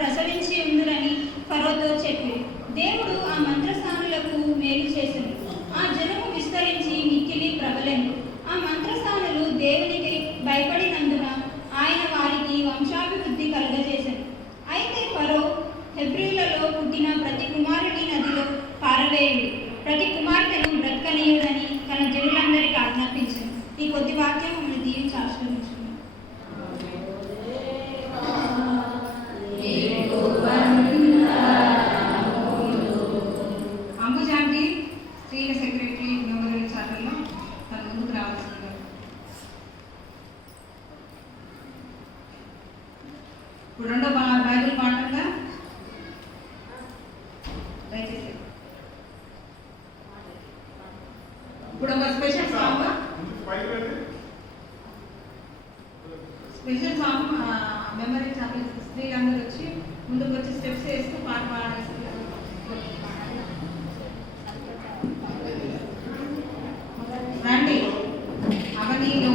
ప్రసవించి ఉందురని ఫరోతో చెప్పి దేవుడు ఆ మంత్రస్థానులకు మేలు చేసెను. ఆ జనము విస్తరించి మిక్కిలి ప్రబలెను. ఆ మంత్రస్థానులు దేవునికి భయపడినందున ఆయన వారికి వంశాభివృద్ధి కలుగజేసెను. అయితే ఫరో హెబ్రీలలో పుట్టిన ప్రతి కుమారుని నదిలో పారవేయుడు, ప్రతి కుమార్తెను బ్రతకనీయుడని తన జనులందరికీ ఆజ్ఞాపించాను. ఈ కొద్ది వాక్యం మమ్మల్ని దీవించి ఆశీర్వదించును. అంబుజాంటి స్త్రీల సెక్రటరీ మెమోరియల్ చార్టర్లో తన ముందుకు రావాల్సిందిగా. ఇప్పుడు రెండో బైబిల్ పాఠంగా దయచేసి ఇప్పుడు ఒక స్పెషల్ సాంగ్ మెమరీ చార్టర్ స్త్రీలందరూ వచ్చి ముందుకు వచ్చి స్టెప్స్ వేస్తూ పాట పాడాల్సిందిగా. రండి అవనీలో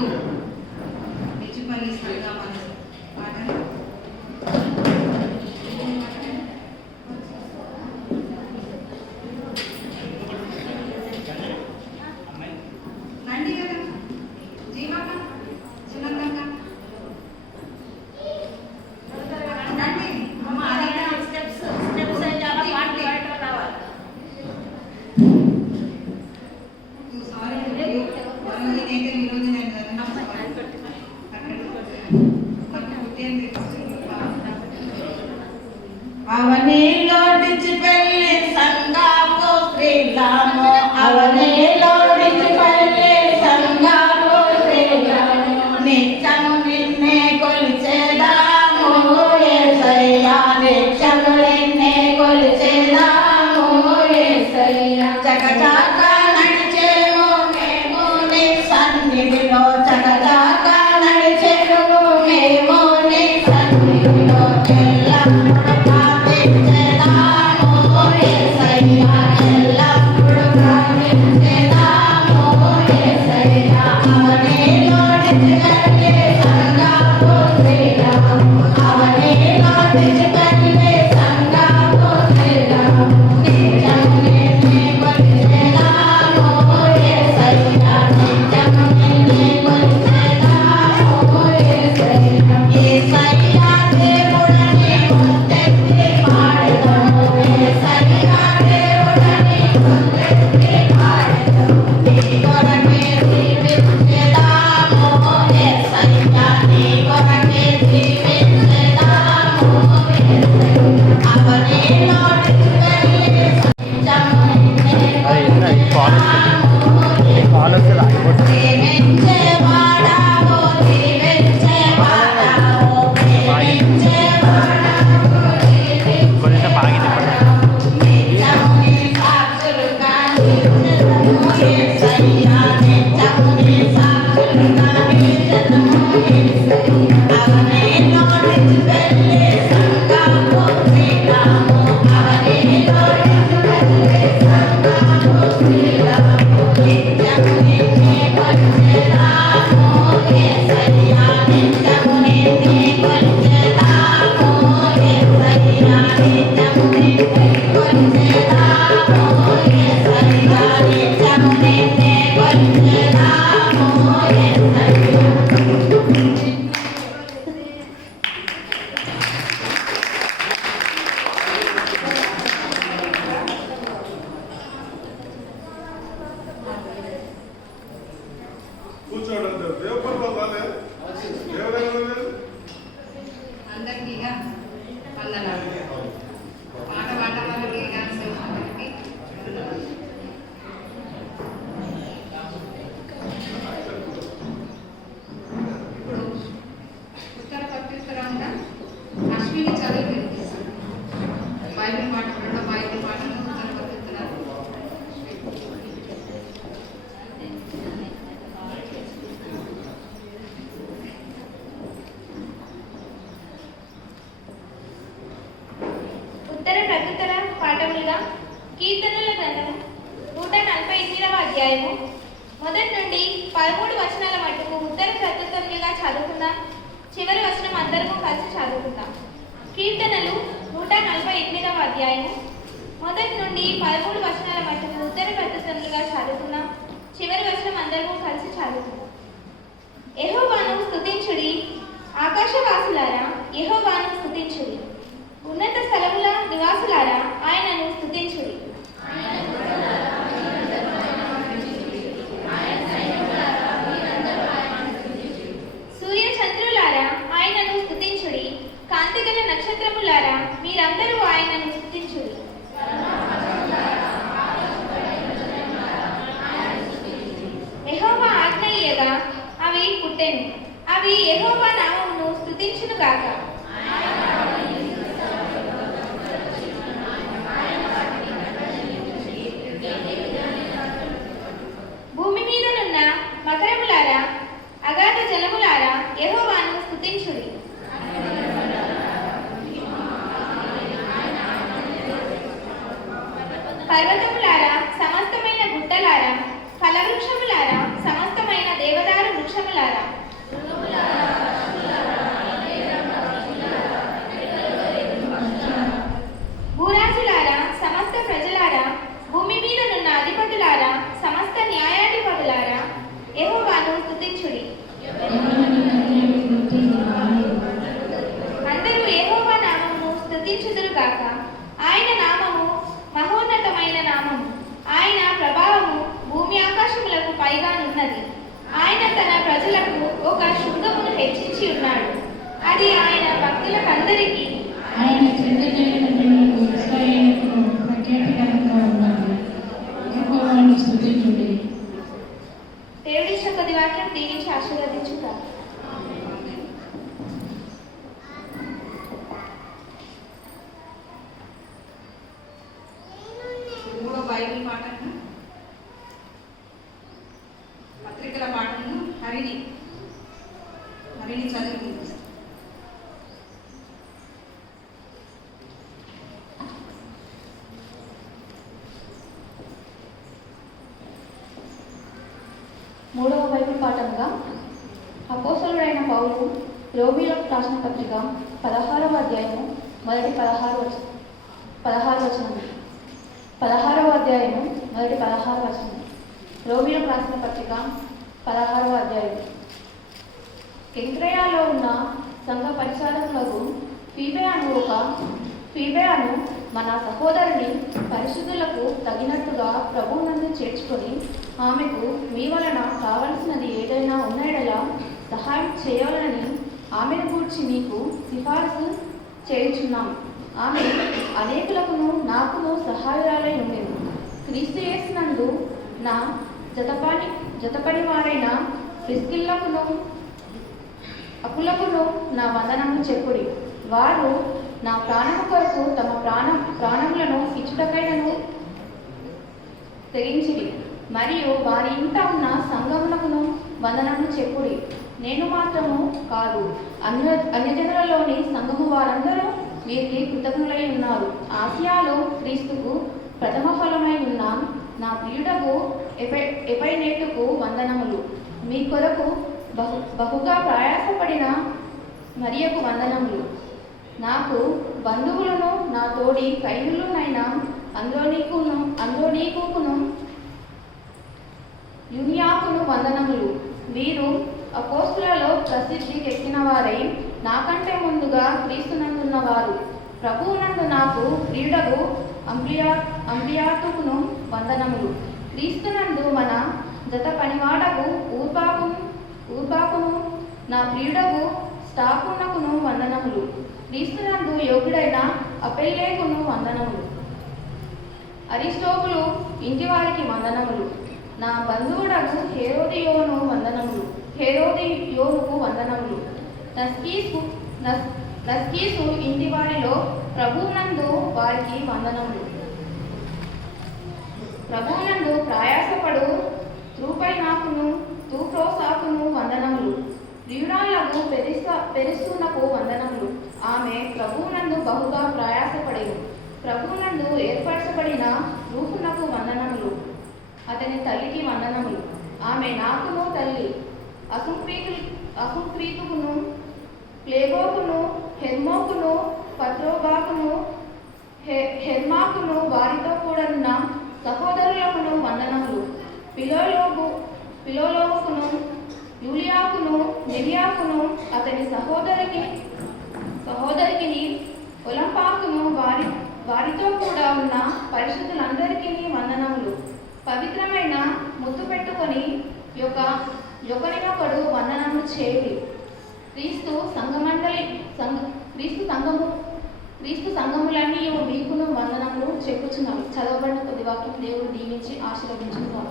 నిజపల్లి సంఘం పాట. రండి కదా జీవక సునందక రండి అమ్మ. అదే స్టెప్స్ అయితే రావాలి. అవనీలో డిజిపల్లి సంఘము స్త్రీలాము, అవనీలో డిజిపల్లి సంఘము స్త్రీలాము, నిత్యము నిన్నే కొలిచేదాము యేసయ్యా, నిత్యము నిన్నే కొలిచేదాము యేసయ్యా. చకచక నడిచేము మేము నీ సన్నిధిలో, చకచక నడిచేము మేము నీ సన్నిధిలో, ఎల్లప్పుడూ ప్రార్థించేదాము యేసయ్యా, ఎల్లప్పుడూ ప్రార్థించేదాము యేసయ్యా. అవనీలో డిజిపల్లి సంఘము స్త్రీలాము, అవనీలో డిజిపల్లి సంఘము స్త్రీలాము, నిత్యము నిన్నే కొలిచేదాము యేసయ్యా, నిత్యము నిన్నే కొలిచేదాము యేసయ్యా. యేసయ్యా దేవుడని ముందెత్తి పాడెదము, యేసయ్యా దేవుడని ముందెత్తి పాడెదము, నీ కొరకే జీవించెదాము యేసయ్యా, నీ కొరకే జీవించెదాము యేసయ్యా. అవనీలో డిజిపల్లి సంఘము నిన్నే కొలిచేదాము, దీవించేవాడావు, దీవించేవాడావు, ప్రేమించేవాడావు, దీవించేవాడావు, నిత్యము నీ సాక్షులుగా నిలిచెదము యేసయ్యా, నిత్యము నీ సాక్షులుగా నిలిచెదము యేసయ్యా. అవనీలో డిజిపల్లి సంఘము స్త్రీలాము, అవనీలో డిజిపల్లి సంఘము స్త్రీలాము, నిత్యము నిన్నే కొలిచెదాము యేసయ్యా, నిత్యము నిన్నే కొలిచెదాము యేసయ్యా, నిత్యము నిన్నే కొలిచెదాము యేసయ్యా, నిత్యము నిన్నే కొలిచెదాము యేసయ్యా. కూర్చోవడం దేవుడు రాలే దేవుడు అందరికీ వందనాలు. పాట పాట వాళ్ళకి డాన్స్ వాళ్ళకి ఇప్పుడు ఉత్తర ప్రత్యుత్తరంగా అశ్విని చదువు వినిపిస్తాను. బైబిల్ పాట రెండో బైబిల్ పాటను ఉత్తర ప్రత్యుత్తరాలు. ఉత్తర ప్రత్యుత్తర పాఠములుగా కీర్తనల గ్రంథము 148వ అధ్యాయము మొదటి నుండి 13 వచనాల మట్టుకు ఉత్తర ప్రత్యుత్తరములుగా చదువుకుందాం. చివరి వచనం అందరము కలిసి చదువుకుందాం. కీర్తనలు 38వ అధ్యాయము మొదటి నుండి 13 వచనాల మట్టుకు ఉత్తర ప్రతుతంగా చదువుతున్నాం. చివరి వచనం అందరూ కలిసి చదువుతున్నాం. యెహోవాను స్తుతించుడి, ఆకాశవాసులారా యెహోవాను స్తుతించుడి, ఉన్నత స్థలముల నివాసులారా ఆయనను స్తుతించుడి. సూర్య చంద్రులారా ఆయనను స్తుతించుడి, కాంతిగల నక్షత్రములారా మీరందరూ ఆయనను స్తుతించుడి. యెహోవా ఆజ్ఞ ఇయ్యగా అవి పుట్టెను, అవి యెహోవా నామమును స్తుతించును గాక. భూమి మీదనున్న మకరములారా అగాధ జలములారా యెహోవాను స్తుతించుడి. పర్వతములారా సమస్తమైన గుట్టలారా, ఫలవృక్షములారా సమస్తమైన దేవదారు వృక్షములారా, భూరాజులారా సమస్త ప్రజలారా, భూమి మీదనున్న అధిపతులారా సమస్త న్యాయాధిపతులారా యెహోవాను స్తుతించుడి. అందరూ యెహోవా నామమును స్తుతించుదురు గాక. ఆయన నామము మహోన్నతమైన నామము, ఆయన ప్రభావము భూమి ఆకాశములకు పైగానున్నది. ఆయన తన ప్రజలకు ఒక శృంగమును హెచ్చించి ఉన్నాడు, అది ఆయన భక్తులకందరికీ ఆయన చెందజేయుటకు ఇశ్రాయేలుకు ప్రఖ్యాతికరంగా ఉన్నది. యెహోవాను స్తుతించుడి. దేవుడిచ్చిన కొద్ది వాక్యం దీవించి ఆశీర్వదించుగా. మూడో బైబిల్ పాఠము పత్రికల పాఠము హరిణి చదువు. మూడవ బైబిల్ పాఠంగా అపోస్తలుడైన పౌలు రోమీయులకు రాసిన పత్రిక 16వ అధ్యాయము మొదటి 16 వచనం. 16వ అధ్యాయము మొదటి 16 వచనం. రోమీయులకు రాసిన పత్రిక 16వ అధ్యాయం. కెంక్రేయాలో ఉన్న సంఘ పరిచారకులకు ఫీబేను మన సహోదరుని పరిశుద్ధులకు తగినట్టుగా ప్రభువునందు చేర్చుకొని ఆమెకు మీ వలన కావలసినది ఏదైనా ఉన్నడలా సహాయం చేయాలని ఆమెను గూర్చి మీకు సిఫారసు చేయుచున్నాం. ఆమె అనేకులకును నాకును సహాయురాలై ఉండేది. క్రీస్తు యేసునందు నా జతపని వారైన ప్రిస్కిల్లకును అకులకును నా వందనము చెప్పుడి. వారు నా ప్రాణము కొరకు తమ ప్రాణములను ఇచ్చుటకైనను తెగించిరి. మరియు వారి ఇంట ఉన్న సంఘమునకును వందనము చెప్పుడి. నేను మాత్రము కాదు, అన్యజనులలోని సంఘము వారందరూ వీరికి కృతజ్ఞులై ఉన్నారు. ఆసియాలో క్రీస్తుకు ప్రథమ ఫలమై ఉన్న నా ప్రియుడకు ఎపైనేటుకు వందనములు. మీ కొరకు బహుగా ప్రయాసపడిన మరియకు వందనములు. నాకు బంధువులను నా తోడి కైనులునైన అంద్రోనీకును యునియాకును వందనములు. వీరు అపోస్తులలో ప్రసిద్ధికెక్కిన వారై నాకంటే ముందుగా క్రీస్తునందున్నవారు. ప్రభువునందు నాకు ప్రియుడగు అంబ్రియాతుకును వందనములు. క్రీస్తునందు మన జత పనివాడకు ఊర్బాకును నా ప్రియుడగు స్టాకునకును వందనములు. క్రీస్తునందు యోగుడైన అపెల్లేకును వందనములు. అరిస్టోబులు ఇంటివారికి వందనములు. నా బంధువుడగు హేరోదియోనుకు వందనములు. నస్కీసు ఇంటివారిలో ప్రభువునందు వారికి వందనములు. ప్రభువునందు ప్రయాసపడు తూప్రోసాకును వందనములు. ప్రియురాళ్లకు పెరిస్తునకు వందనములు. ఆమె ప్రభువునందు బహుగా ప్రయాసపడేది. ప్రభువునందు ఏర్పరచబడిన రూపునకు వందనములు. అతని తల్లికి వందనములు. ఆమె నాకును తల్లి. అసుంక్రీతుకును, ప్లేగోకును, హెర్మోకును, సహోదరులకును వందనములు. పిలోలోకును యూలియాకును నెలియాకును అతని సహోదరికి ఒలంపాకును వారితో కూడా ఉన్న పరిశుద్ధులందరికీ వందనములు. పవిత్రమైన ముద్దు పెట్టుకొని ఒకరినొకడు వందనములు చేయుడి. క్రీస్తు సంఘములన్నీ మీకును వందనములు చెప్పుచున్నాము. చదవబడిన కొద్ది వాక్యం దేవుడు దీవించి ఆశీర్వదించును.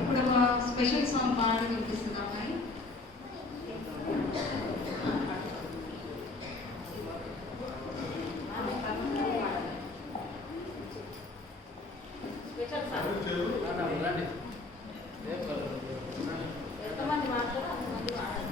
ఇప్పుడు ఒక స్పెషల్ సాంగ్ పాడి వినిపిస్తున్నాం. ఎంతమంది మాట్లాడారు అంతమంది వాడాలి.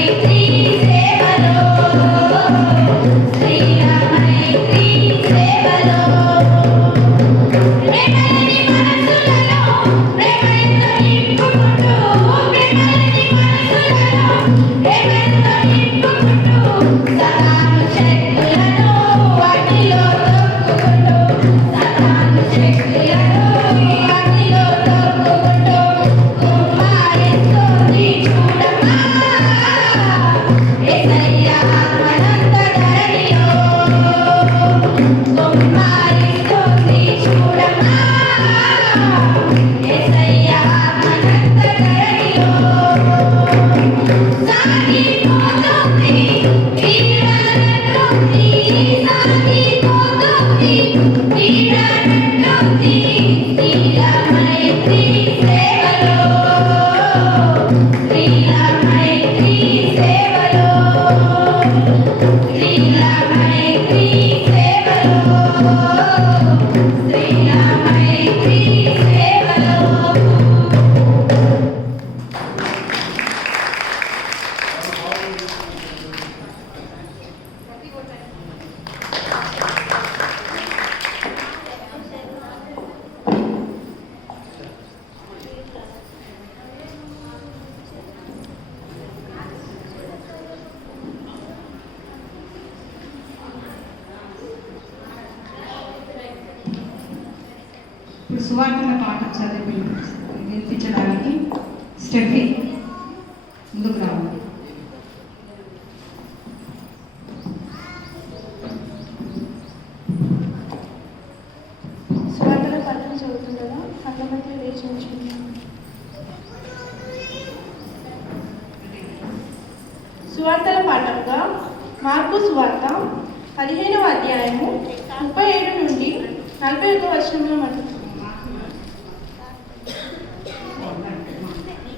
Maybe సువార్తల పాట చదివి వినిపించడానికి స్టెఫీ ముందుకు రావాలి. సువార్తల పాఠం చదువుతుండగా సంగమతి వేచి ఉంచుకుంటాను. సువార్తల పాఠంగా మార్కు సువార్త 15వ అధ్యాయము 37 నుండి 41 వచనంలో మటుకు.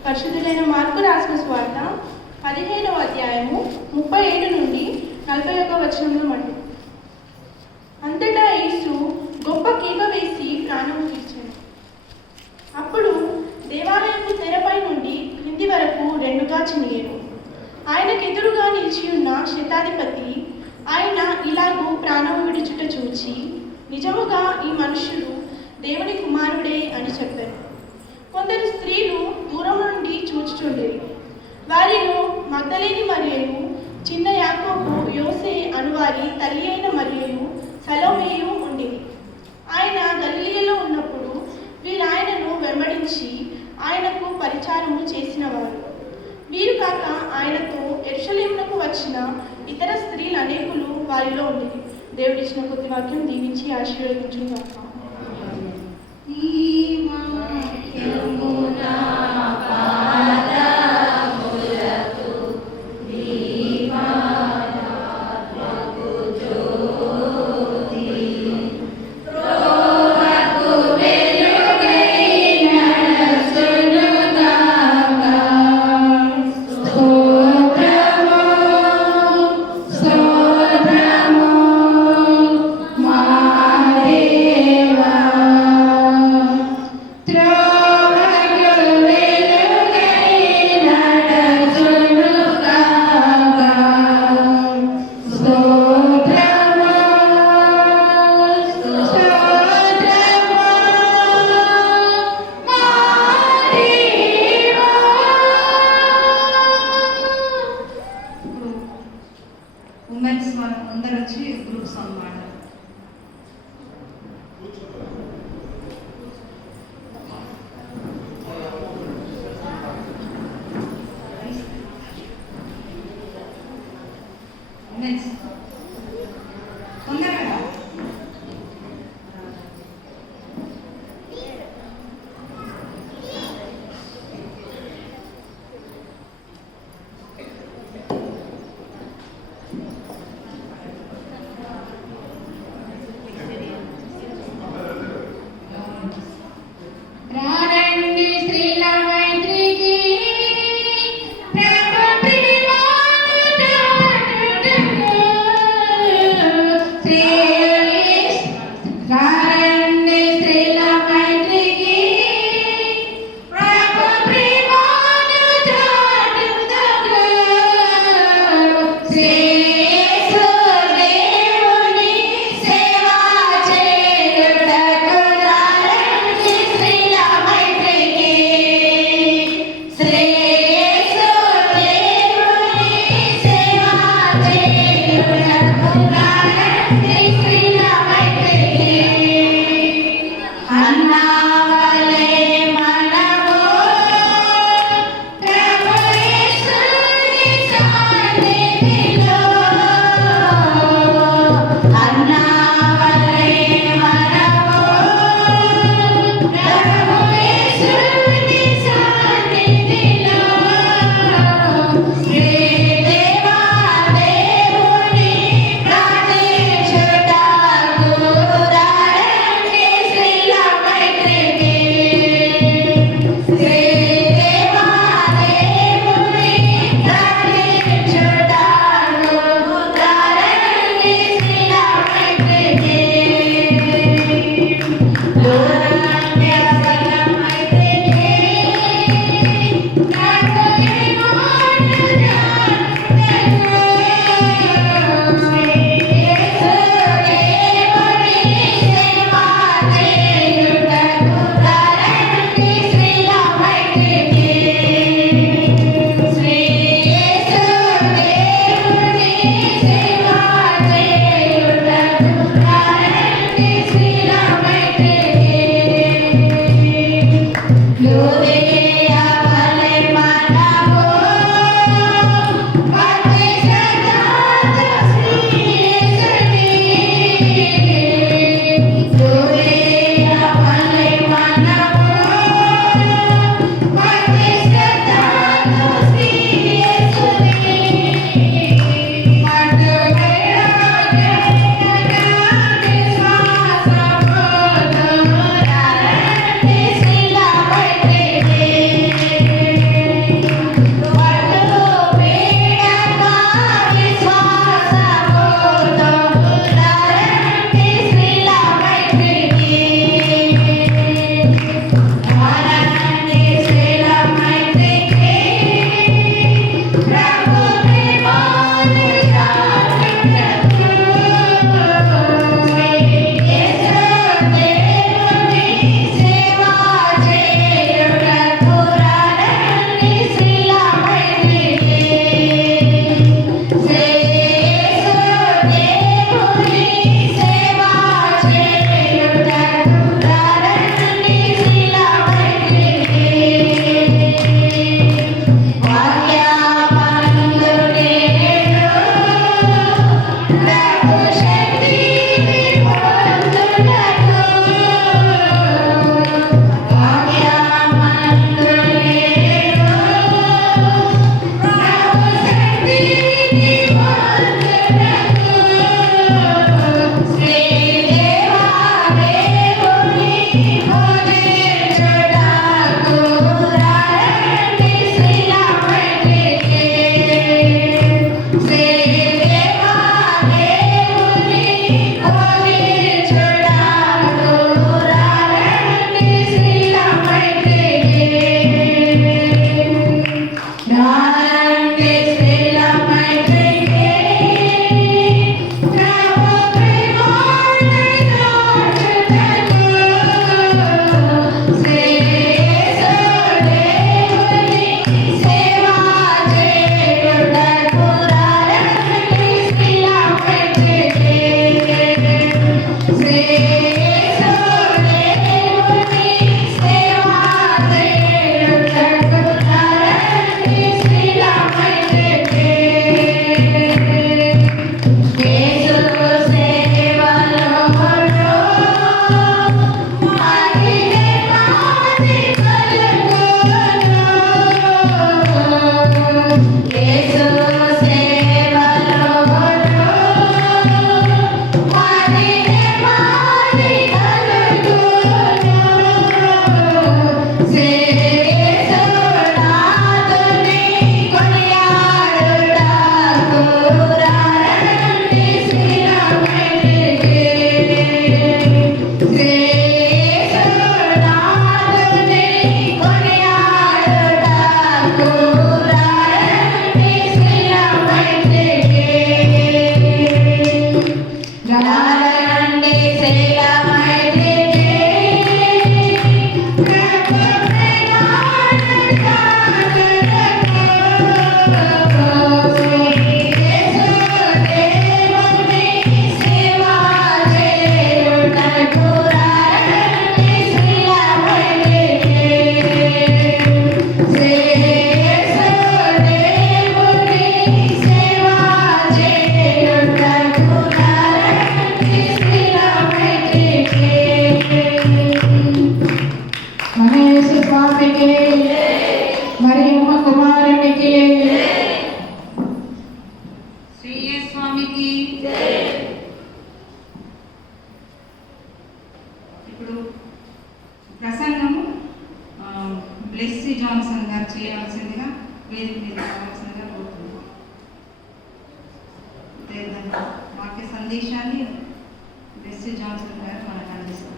పరిశుద్ధులైన మార్కు రాసిన సువార్త 15వ అధ్యాయము 37 నుండి 41 వచనంలో మటుకు. అంతటా యేసు గొప్ప కేక వేసి ప్రాణం విడిచాడు. అప్పుడు దేవాలయపు తెరపై నుండి క్రింది వరకు రెండుగా చినిగేను. ఆయనకు ఎదురుగా నిలిచి ఉన్న శతాధిపతి ఆయన ఇలాగూ ప్రాణం విడుచుట చూచి, నిజముగా ఈ మనుష్యుడు దేవుని కుమారుడే అని చెప్పారు. కొందరు స్త్రీలు దూరం నుండి చూచుచుండేవి. వారిలో మగ్దలేని మరియను, చిన్న యాకోబు, యోసే అనువారి తల్లి అయిన మరియను, సలోమేయు ఉండేది. ఆయన గలిలయలో ఉన్నప్పుడు వీరు ఆయనను వెంబడించి ఆయనకు పరిచారము చేసినవారు. వీరు కాక ఆయనతో యెరూషలేమునకు వచ్చిన ఇతర స్త్రీలు అనేకులు వారిలో ఉండేది. దేవుడిచ్చిన కొద్ది వాక్యం దీవించి ఆశీర్వదించుగాక. ఉమెన్స్ అందరు వచ్చి గ్రూప్ సాంగ్ పాడారు. ఉమెన్స్ తొందరగా రారండి శ్రీల మైత్రికి ప్రేమ రారండి శ్రీల మైత్రికి ప్రేమ ప్రేమాను చాటుదకు శ్రీయేసు దేవుని సేవ చేయుటకు రారండి శ్రీల మైత్రికి శ్రీయేసు దేవుని సేవ చేయుటకు రారండి శ్రీల మైత్రికి అన్నావలే మనము ప్రభు యేసుని సన్నిధిలో వాక్య సందేశాన్ని బెస్సీ జాన్సన్ గారు మనకు అందిస్తారు.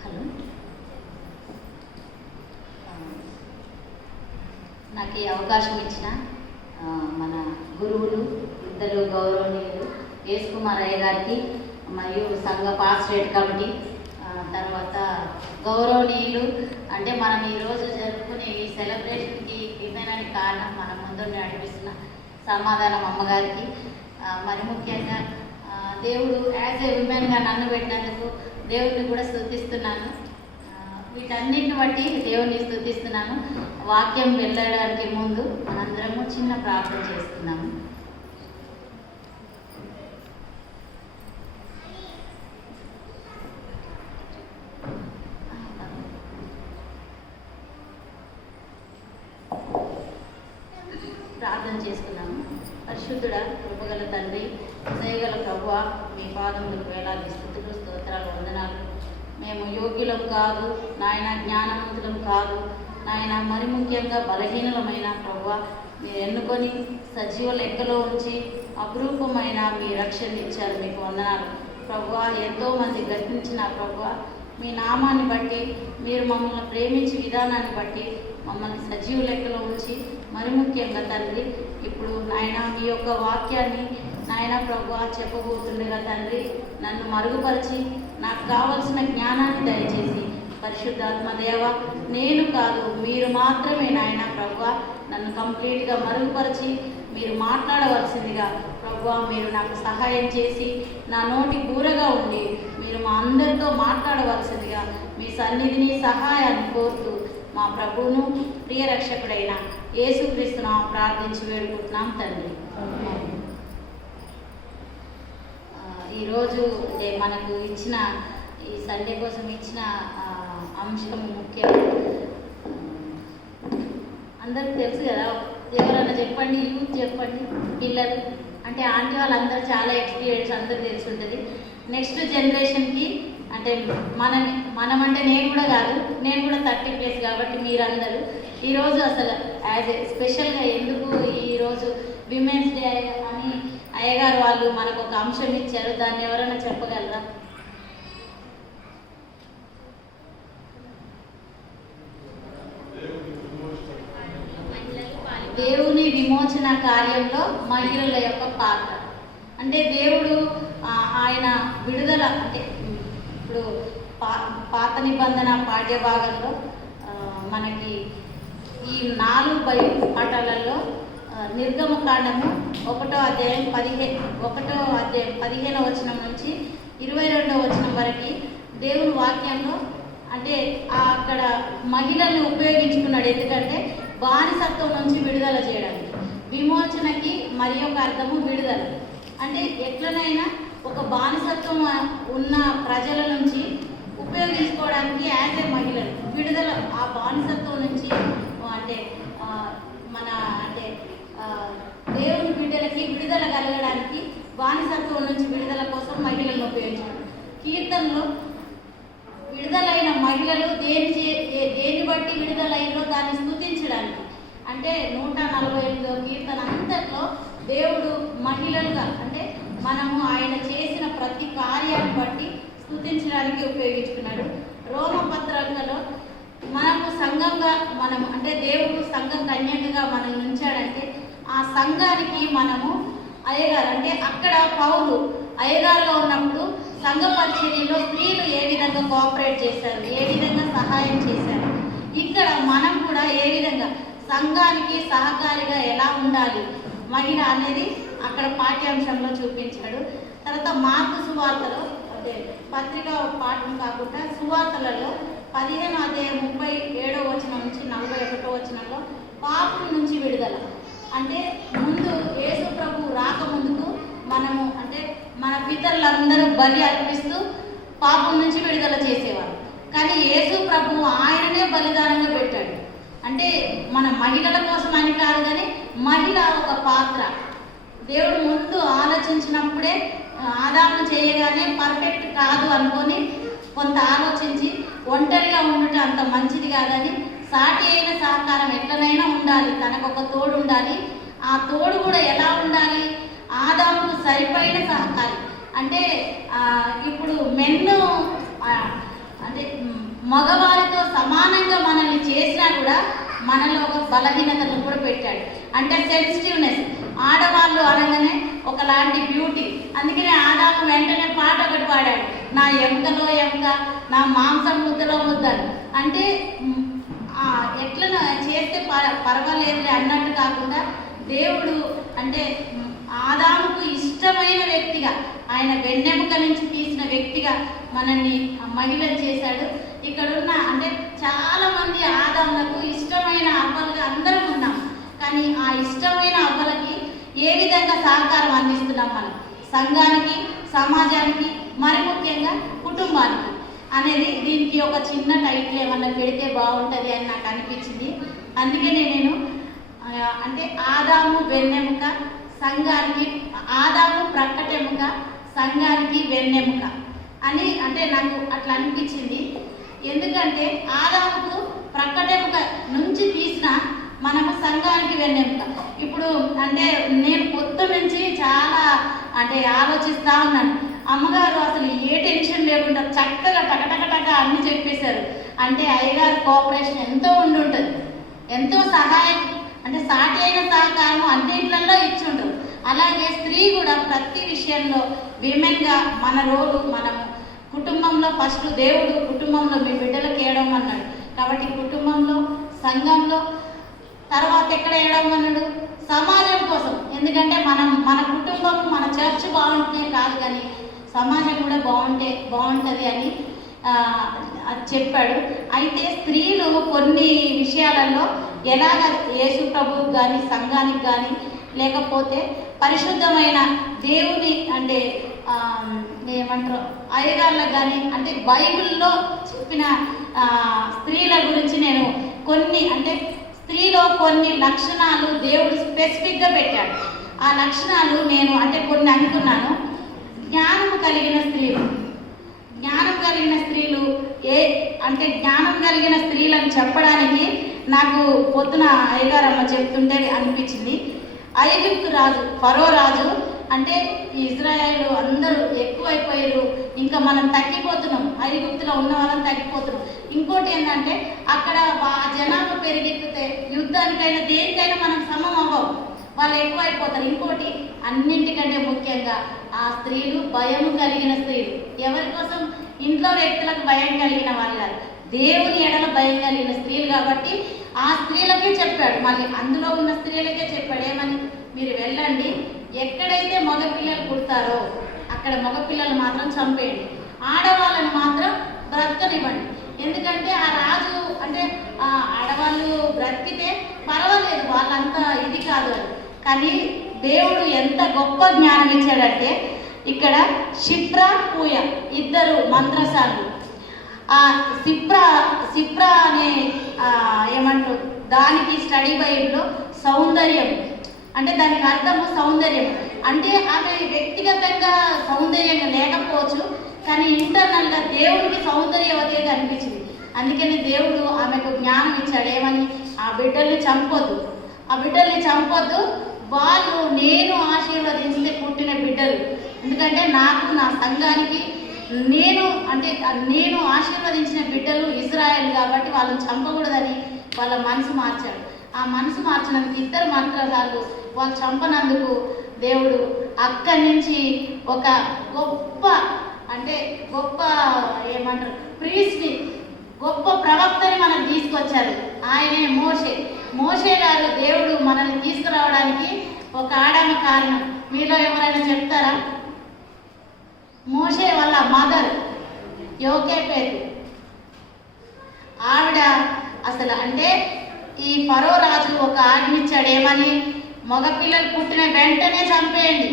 హలో, నాకు ఈ అవకాశం ఇచ్చిన మన గురువులు ఇద్దరు గౌరవనీయులు ఎస్ కుమార్ అయ్య గారికి మరియు సంఘ పాస్టరేట్ కమిటీ తర్వాత గౌరవనీయులు అంటే మనం ఈరోజు జరుపుకునే ఈ సెలబ్రేషన్కి విధానానికి కారణం మన ముందు నడిపిస్తున్న సమాధానం అమ్మగారికి మరి ముఖ్యంగా దేవుడు యాజ్ ఏ ఉమెన్గా నన్ను పెట్టినందుకు దేవుడిని కూడా స్తుతిస్తున్నాను. వీటన్నిటిని బట్టి దేవుని స్తుతిస్తున్నాను. వాక్యం వెళ్ళడానికి ముందు మనందరము చిన్న ప్రార్థన చేసుకున్నాము. ప్రార్థన చేసుకున్నాము. పరిశుద్ధుడా, కృపగల తండ్రి, దయగల ప్రభువా, మీ పాదములకు వేలాది స్తుతులు, స్తోత్రాలు, వందనాలు. మేము యోగ్యులం కాదు నాయన, జ్ఞానవంతులం కాదు నాయన, మరి ముఖ్యంగా బలహీనలమైన ప్రభువా, మీరు ఎన్నుకొని సజీవ లెక్కలో ఉంచి అపురూపమైన మీ రక్షణ ఇచ్చారు. మీకు వందనాలు ప్రభువా. ఎంతోమంది గర్తించిన ప్రభువా, మీ నామాన్ని బట్టి మీరు మమ్మల్ని ప్రేమించే విధానాన్ని బట్టి మమ్మల్ని సజీవ లెక్కలో ఉంచి మరి ముఖ్యంగా తండ్రి ఇప్పుడు నాయన మీ యొక్క వాక్యాన్ని నాయన ప్రభువా చెప్పబోతుండగా తండ్రి నన్ను మరుగుపరిచి నాకు కావలసిన జ్ఞానాన్ని దయచేసి పరిశుద్ధాత్మ దేవ, నేను కాదు మీరు మాత్రమే నాయన ప్రభువా నన్ను కంప్లీట్గా మరుగుపరిచి మీరు మాట్లాడవలసిందిగా ప్రభువా మీరు నాకు సహాయం చేసి నా నోటి కూరగా ఉండి మీరు మా అందరితో మాట్లాడవలసిందిగా మీ సన్నిధిని సహాయాన్ని కోరుతూ మా ప్రభువును ప్రియ రక్షకుడైన యేసుక్రీస్తును ప్రార్థించి వేడుకుంటున్నాం తండ్రి. ఈరోజు అంటే మనకు ఇచ్చిన ఈ సండే కోసం ఇచ్చిన అంశం ముఖ్యం. అందరికి తెలుసు కదా, ఎవరైనా చెప్పండి, యూత్ చెప్పండి, పిల్లలు అంటే ఆంటీ వాళ్ళందరూ చాలా ఎక్స్పీరియన్స్ అందరూ తెలిసి ఉంటుంది. నెక్స్ట్ జనరేషన్కి అంటే మనం అంటే నేను కూడా కాదు, నేను కూడా 30+ కాబట్టి మీరందరూ ఈరోజు అసలు యాజ్ ఏ స్పెషల్గా ఎందుకు ఈరోజు విమెన్స్ డే అని అయ్యగారు వాళ్ళు మనకు ఒక అంశం ఇచ్చారు, దాన్ని ఎవరైనా చెప్పగలరా? దేవుని విమోచన కార్యంలో మహిళల యొక్క పాత్ర. అంటే దేవుడు ఆయన విడుదల అంటే ఇప్పుడు పాత నిబంధన పాఠ్య భాగంలో మనకి ఈ 4 బైబిల్ పాఠాలలో నిర్గమకాండము 1వ అధ్యాయం 15వ వచనం నుంచి 22వ వచనం వరకు దేవుని వాక్యంలో అంటే అక్కడ మహిళల్ని ఉపయోగించుకున్నాడు. ఎందుకంటే బానిసత్వం నుంచి విడుదల చేయడానికి, విమోచనకి మరి ఒక అర్థము విడుదల. అంటే ఎట్లనైనా ఒక బానిసత్వం ఉన్న ప్రజల నుంచి ఉపయోగించుకోవడానికి యాజ్ ఏ మహిళలు విడుదల, ఆ బానిసత్వం నుంచి అంటే మన అంటే దేవుని బిడ్డలకి విడుదల కలగడానికి బానిసత్వం నుంచి విడుదల కోసం మహిళలను ఉపయోగించాడు. కీర్తనలో విడుదలైన మహిళలు దేని బట్టి విడుదలైనో దాన్ని స్తుతించడానికి, అంటే 148వ కీర్తన అంతట్లో దేవుడు మహిళలుగా అంటే మనము ఆయన చేసిన ప్రతి కార్యాన్ని బట్టి స్తుతించడానికి ఉపయోగించుకున్నాడు. రోమపత్రికలో మనకు సంఘంగా మనం అంటే దేవుడు సంఘం కన్యకగా మనల్ని ఉంచాడంటే ఆ సంఘానికి మనము అయ్యగారు అంటే అక్కడ పౌలు అయ్యగారుగా ఉన్నప్పుడు సంఘ పరిచర్యలో స్త్రీలు ఏ విధంగా కోఆపరేట్ చేశారు, ఏ విధంగా సహాయం చేశారు, ఇక్కడ మనం కూడా ఏ విధంగా సంఘానికి సహకారిగా ఎలా ఉండాలి మహిళ అనేది అక్కడ పాఠ్యాంశంలో చూపించాడు. తర్వాత మార్కు సువార్తలో అంటే పత్రిక పాఠం కాకుండా సువార్తలలో 15వ అధ్యాయం 37వ వచనం నుంచి 41వ వచనంలో పాపం నుంచి విడుదల. అంటే ముందు యేసు ప్రభు రాకముందుకు మనము అంటే మన పితరులందరూ బలి అర్పిస్తూ పాపం నుంచి విడుదల చేసేవారు. కానీ యేసు ప్రభు ఆయననే బలిదానంగా పెట్టాడు. అంటే మన మహిళల కోసం అని కాదు, కానీ మహిళ ఒక పాత్ర. దేవుడు ముందు ఆలోచించినప్పుడే ఆదాము చేయగానే పర్ఫెక్ట్ కాదు అనుకొని కొంత ఆలోచించి ఒంటరిగా ఉండటం అంత మంచిది కాదని సాటి అయిన సహకారం ఎట్లనైనా ఉండాలి, తనకొక తోడు ఉండాలి. ఆ తోడు కూడా ఎలా ఉండాలి? ఆదాముకు సరిపోయిన సహకారి. అంటే ఇప్పుడు మెన్ను అంటే మగవారితో సమానంగా మనల్ని చేసినా కూడా మనలో ఒక బలహీనతను కూడా పెట్టాడు. అంటే సెన్సిటివ్నెస్. ఆడవాళ్ళు అనగానే ఒకలాంటి బ్యూటీ. అందుకనే ఆదాము వెంటనే పాట ఒకటి పాడాడు, నా ఎముకలో ఎముక, నా మాంసం ముద్దలో ముద్దలు. అంటే ఎట్లా చేస్తే పర్వాలేదులే అన్నట్టు కాకుండా దేవుడు అంటే ఆదాముకు ఇష్టమైన వ్యక్తిగా, ఆయన వెన్నెముక నుంచి తీసిన వ్యక్తిగా మనల్ని మహిళను చేశాడు. ఇక్కడున్న అంటే చాలా మంది ఆదాములకు ఇష్టమైన అవ్వలుగా అందరం ఉన్నాం. కానీ ఆ ఇష్టమైన అవ్వలకి ఏ విధంగా సహకారం అందిస్తున్నాం మనం సంఘానికి, సమాజానికి, మరి ముఖ్యంగా కుటుంబానికి అనేది దీనికి ఒక చిన్న టైటిల్ ఏమన్నా పెడితే బాగుంటుంది అని నాకు అనిపించింది. అందుకనే నేను అంటే ఆదాము వెన్నెముక, సంఘానికి ఆదాము ప్రక్కటెముక, సంఘానికి వెన్నెముక అని అంటే నాకు అట్లా అనిపించింది. ఎందుకంటే ఆదాముకు ప్రక్కటెముక నుంచి తీసిన మనము సంఘానికి వెన్నెముక. ఇప్పుడు అంటే నేను పొద్దు నుంచి చాలా అంటే ఆలోచిస్తూ ఉన్నాను. అమ్మగారు అసలు ఏ టెన్షన్ లేకుండా చక్కగా టకటకటక అన్ని చెప్పేశారు. అంటే అయ్యగారు కోఆపరేషన్ ఎంతో ఉండుంటుంది, ఎంతో సహాయం అంటే సాటి అయిన సహకారం అన్నింటిలో ఇచ్చి ఉంటుంది. అలాగే స్త్రీ కూడా ప్రతి విషయంలో విమెన్గా మన రోలు మనము కుటుంబంలో ఫస్ట్ దేవుడు కుటుంబంలో మీ బిడ్డలకు వేయడం అన్నాడు. కాబట్టి కుటుంబంలో, సంఘంలో, తర్వాత ఎక్కడ వేయడం అన్నాడు? సమాజం కోసం. ఎందుకంటే మన కుటుంబం, మన చర్చ్ బాగుంటే కాదు కానీ సమాజం కూడా బాగుంటుంది అని చెప్పాడు. అయితే స్త్రీలు కొన్ని విషయాలలో ఎలాగ యేసు ప్రభువుకి కానీ సంఘానికి కానీ లేకపోతే పరిశుద్ధమైన దేవుని అంటే ఏమంటారు అయ్యగారులకు కానీ అంటే బైబిల్లో చెప్పిన స్త్రీల గురించి నేను కొన్ని అంటే స్త్రీలో కొన్ని లక్షణాలు దేవుడు స్పెసిఫిక్గా పెట్టాడు. ఆ లక్షణాలు నేను అంటే కొన్ని అనుకున్నాను. జ్ఞానం కలిగిన స్త్రీలు అంటే జ్ఞానం కలిగిన స్త్రీలను చెప్పడానికి నాకు పొద్దున అయ్యగారమ్మ చెప్తుంటే అనిపించింది. ఐగుప్తు రాజు ఫరో రాజు అంటే ఇజ్రాయేలు అందరూ ఎక్కువైపోయారు, ఇంకా మనం తగ్గిపోతున్నాం, ఐగుప్తులో ఉన్న వాళ్ళని తగ్గిపోతున్నాం. ఇంకోటి ఏంటంటే అక్కడ జనాభా పెరిగితే యుద్ధానికైనా దేనికైనా మనం సమం అవ్వం, వాళ్ళు ఎక్కువైపోతారు. ఇంకోటి అన్నింటికంటే ముఖ్యంగా ఆ స్త్రీలు భయం కలిగిన స్త్రీలు. ఎవరి కోసం? ఇంట్లో వ్యక్తులకు భయం కలిగిన వాళ్ళు కాదు, దేవుని ఎడల భయం కలిగిన స్త్రీలు. కాబట్టి ఆ స్త్రీలకే చెప్పాడు, మళ్ళీ అందులో ఉన్న స్త్రీలకే చెప్పాడు ఏమని? మీరు వెళ్ళండి, ఎక్కడైతే మగపిల్లలు పుడతారో అక్కడ మగపిల్లలు మాత్రం చంపేయండి, ఆడవాళ్ళని మాత్రం బ్రతకనివ్వండి. ఎందుకంటే ఆ రాజు అంటే ఆడవాళ్ళు బ్రతికితే పర్వాలేదు, వాళ్ళంతా ఇది కాదు అని. కానీ దేవుడు ఎంత గొప్ప జ్ఞానం ఇచ్చాడంటే ఇక్కడ షిప్రా పూయ ఇద్దరు మంత్రసాలు. ఆ సిప్రా అనే ఏమంటారు దానికి స్టడీ బైబిల్లో సౌందర్యం అంటే దానికి అర్థము సౌందర్యం. అంటే ఆమె వ్యక్తిగతంగా సౌందర్యంగా లేకపోవచ్చు, కానీ ఇంటర్నల్గా దేవుడికి సౌందర్యవతిగా అనిపించింది. అందుకని దేవుడు ఆమెకు జ్ఞానం ఇచ్చాడు ఏమని? ఆ బిడ్డల్ని చంపొద్దు, వాళ్ళు నేను ఆశీర్వదించితే పుట్టిన బిడ్డలు. ఎందుకంటే నాకు, నా సంఘానికి నేను ఆశీర్వదించిన బిడ్డలు ఇజ్రాయెల్ కాబట్టి వాళ్ళని చంపకూడదని వాళ్ళ మనసు మార్చాడు. ఆ మనసు మార్చినందుకు ఇద్దరు మంత్రసాలు వాళ్ళు చంపనందుకు దేవుడు అక్కడి నుంచి ఒక గొప్ప ఏమంటారు ప్రీస్ట్ని, గొప్ప ప్రవక్తని మనం తీసుకొచ్చారు. ఆయనే మోషే గారు. దేవుడు మనల్ని తీసుకురావడానికి ఒక ఆడమ కారణం. మీలో ఎవరైనా చెప్తారా? మోషే వాళ్ళ మదర్ యోకేపేతు ఆవిడ అసలు అంటే ఈ ఫరో రాజు ఒక ఆజ్ఞ ఇచ్చాడు ఏమని? మగపిల్లలు పుట్టిన వెంటనే చంపేయండి,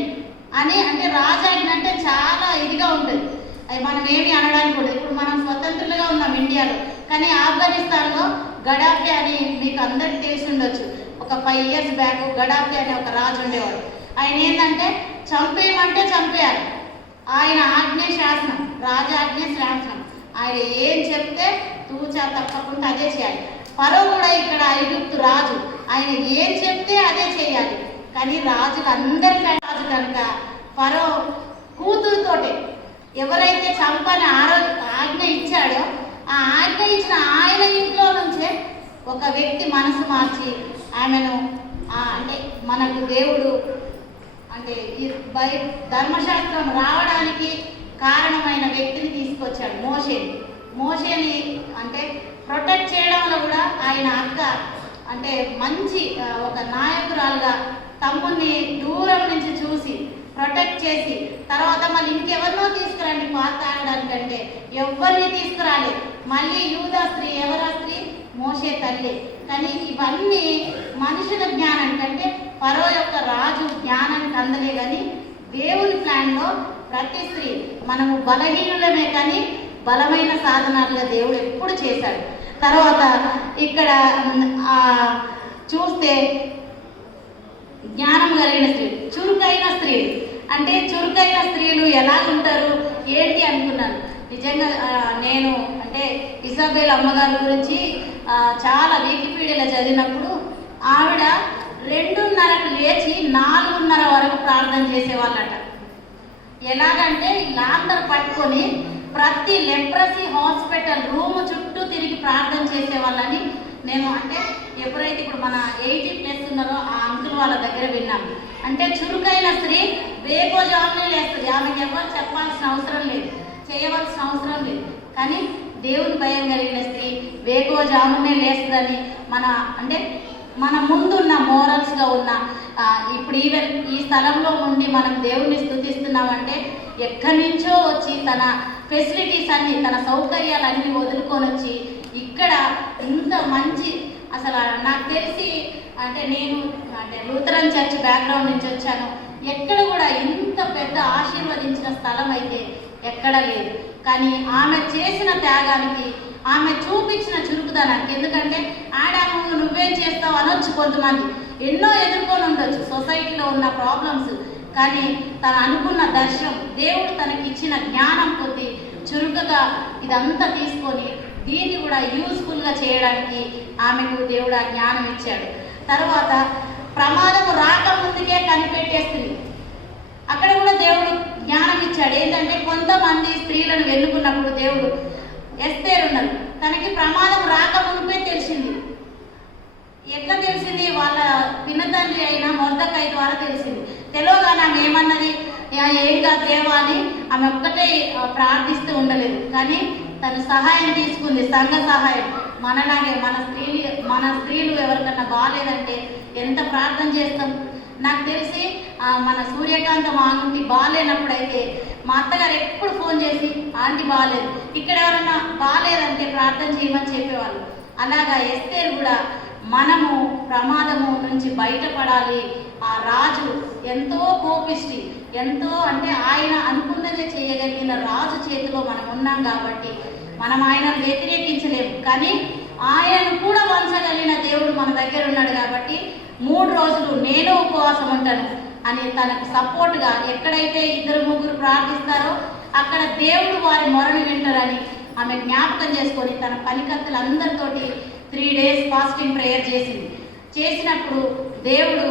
అని అంటే రాజాజ్ఞ అంటే చాలా ఇదిగా ఉంటుంది. అది మనం ఏమి అనడానికి కూడా. ఇప్పుడు మనం స్వతంత్రులుగా ఉన్నాం ఇండియాలో, కానీ ఆఫ్ఘనిస్తాన్లో గడాఫీ అని మీకు అందరికీ తెలిసి ఉండొచ్చు. ఒక 5 years బ్యాక్ గడాఫీ అనే ఒక రాజు ఉండేవాడు. ఆయన ఏంటంటే చంపేయమంటే చంపేయాలి. ఆయన ఆజ్ఞే శాసనం, రాజాజ్ఞే శాసనం. ఆయన ఏం చెప్తే తూచా తప్పకుండా అదే చేయాలి. ఫరో కూడా ఇక్కడ ఐగుప్తు రాజు, ఆయన ఏం చెప్తే అదే చేయాలి. కానీ రాజులు అందరికీ రాజు కనుక ఫరో కూతురుతోటే ఎవరైతే చంపని ఆజ్ఞ ఇచ్చాడో ఆ ఆజ్ఞ ఇచ్చిన ఆయన ఇంట్లో నుంచే ఒక వ్యక్తి మనసు మార్చి ఆమెను అంటే మనకు దేవుడు అంటే ఈ ధర్మశాస్త్రం రావడానికి కారణమైన వ్యక్తిని తీసుకొచ్చాడు, మోషేని అంటే ప్రొటెక్ట్ చేయడంలో కూడా ఆయన అక్క అంటే మంచి ఒక నాయకురాలుగా తమ్ముడిని దూరం నుంచి చూసి ప్రొటెక్ట్ చేసి తర్వాత మళ్ళీ ఇంకెవరినో తీసుకురండి పాలు తాగడానికంటే ఎవరిని తీసుకురాలేదు. మళ్ళీ యూదా స్త్రీ, ఎవరా స్త్రీ? మోషే తల్లి. కానీ ఇవన్నీ మనుషుల జ్ఞానం కంటే ఫరో యొక్క రాజు జ్ఞానానికి అందలే. కానీ దేవుని ప్లాన్లో ప్రతి స్త్రీ మనము బలహీనులమే కానీ బలమైన సాధనాలుగా దేవుడు ఎప్పుడు చేశాడు. తర్వాత ఇక్కడ చూస్తే జ్ఞానం కలిగిన స్త్రీలు, చురుకైన స్త్రీలు. అంటే చురుకైన స్త్రీలు ఎలా ఉంటారు ఏంటి అనుకున్నాను. నిజంగా నేను అంటే ఇజాబెల్ అమ్మగారి గురించి చాలా వికీపీడియాలో చదివినప్పుడు ఆవిడ 2:30కు లేచి 4:30 వరకు ప్రార్థన చేసేవాళ్ళట. ఎలాగంటే వీళ్ళందరూ పట్టుకొని ప్రతి లెప్రసీ హాస్పిటల్ రూమ్ చుట్టూ తిరిగి ప్రార్థన చేసేవాళ్ళని నేను అంటే ఎప్పుడైతే ఇప్పుడు మన 80+ ఉన్నారో ఆ అంకుల్ వాళ్ళ దగ్గర విన్నాము. అంటే చురుకైన స్త్రీ వేకోజామునే లేస్తుంది. ఆమెకి ఎవరు చెప్పాల్సిన అవసరం లేదు, చేయవలసిన అవసరం లేదు. కానీ దేవుని భయం కలిగిన స్త్రీ వేకోజామునే లేస్తుందని అంటే మన ముందున్న మోరల్స్గా ఉన్న ఇప్పుడు ఈవెన్ ఈ స్థలంలో ఉండి మనం దేవుణ్ణి స్తుతిస్తున్నామంటే ఎక్కడి నుంచో వచ్చి తన ఫెసిలిటీస్ అన్నీ, తన సౌకర్యాలన్నీ వదులుకొని వచ్చి ఇక్కడ ఇంత మంచి అసలు నాకు తెలిసి అంటే నేను అంటే లూథరన్ చర్చ్ బ్యాక్గ్రౌండ్ నుంచి వచ్చాను. ఎక్కడ కూడా ఇంత పెద్ద ఆశీర్వదించిన స్థలం అయితే ఎక్కడ లేదు. కానీ ఆమె చేసిన త్యాగానికి, ఆమె చూపించిన చురుకుదనానికి, ఎందుకంటే ఆడాము నువ్వేం చేస్తావు అనొచ్చు కొంతమంది, ఎన్నో ఎదుర్కొని ఉండొచ్చు సొసైటీలో ఉన్న ప్రాబ్లమ్స్. కానీ తను అనుకున్న దర్శనం, దేవుడు తనకి ఇచ్చిన జ్ఞానం కొద్దీ చురుకుగా ఇదంతా తీసుకొని దీన్ని కూడా యూస్ఫుల్గా చేయడానికి ఆమెకు దేవుడు ఆ జ్ఞానం ఇచ్చాడు. తర్వాత ప్రమాదము రాకముందుకే కనిపెట్టేస్తుంది. అక్కడ కూడా దేవుడు జ్ఞానం ఇచ్చాడు. ఏంటంటే కొంతమంది స్త్రీలను వెన్నుకున్నప్పుడు దేవుడు ఎస్తేరు ఉన్నారు, తనకి ప్రమాదం రాకముందుకే తెలిసింది. ఎట్లా తెలిసింది? వాళ్ళ పినతండ్రి అయిన మొర్దెకై ద్వారా తెలిసింది. తెలియగానే ఆమె ఏమన్నది? ఏం కాదు దేవా అని ఆమె ఒక్కటే ప్రార్థిస్తూ ఉండలేదు. కానీ తను సహాయం తీసుకుంది, సంఘ సహాయం. మనలాగే మన స్త్రీలు ఎవరికన్నా బాగాలేదంటే ఎంత ప్రార్థన చేస్తాం. నాకు తెలిసి మన సూర్యకాంతం ఆంటీ బాగాలేనప్పుడైతే మా అత్తగారు ఎప్పుడు ఫోన్ చేసి ఆంటీ బాగాలేదు, ఇక్కడ ఎవరన్నా బాగాలేదంటే ప్రార్థన చేయమని చెప్పేవాళ్ళు. అలాగా ఎస్తేరు కూడా మనము ప్రమాదము నుంచి బయటపడాలి. ఆ రాజు ఎంతో కోపిష్టి, ఎంతో అంటే ఆయన అనుకున్నదే చేయగలిగిన రాజు చేతిలో మనం ఉన్నాం కాబట్టి మనం ఆయనను వ్యతిరేకించలేము. కానీ ఆయనను కూడా వంచగలిగిన దేవుడు మన దగ్గర ఉన్నాడు కాబట్టి 3 రోజులు నేను ఉపవాసం ఉంటాను అని తనకు సపోర్ట్గా ఎక్కడైతే 2-3 ప్రార్థిస్తారో అక్కడ దేవుడు వారి మొరను వింటారని ఆమె జ్ఞాపకం చేసుకొని తన పనికత్తులందరితోటి 3 days ఫాస్టింగ్ ప్రేయర్ చేసినప్పుడు దేవుడు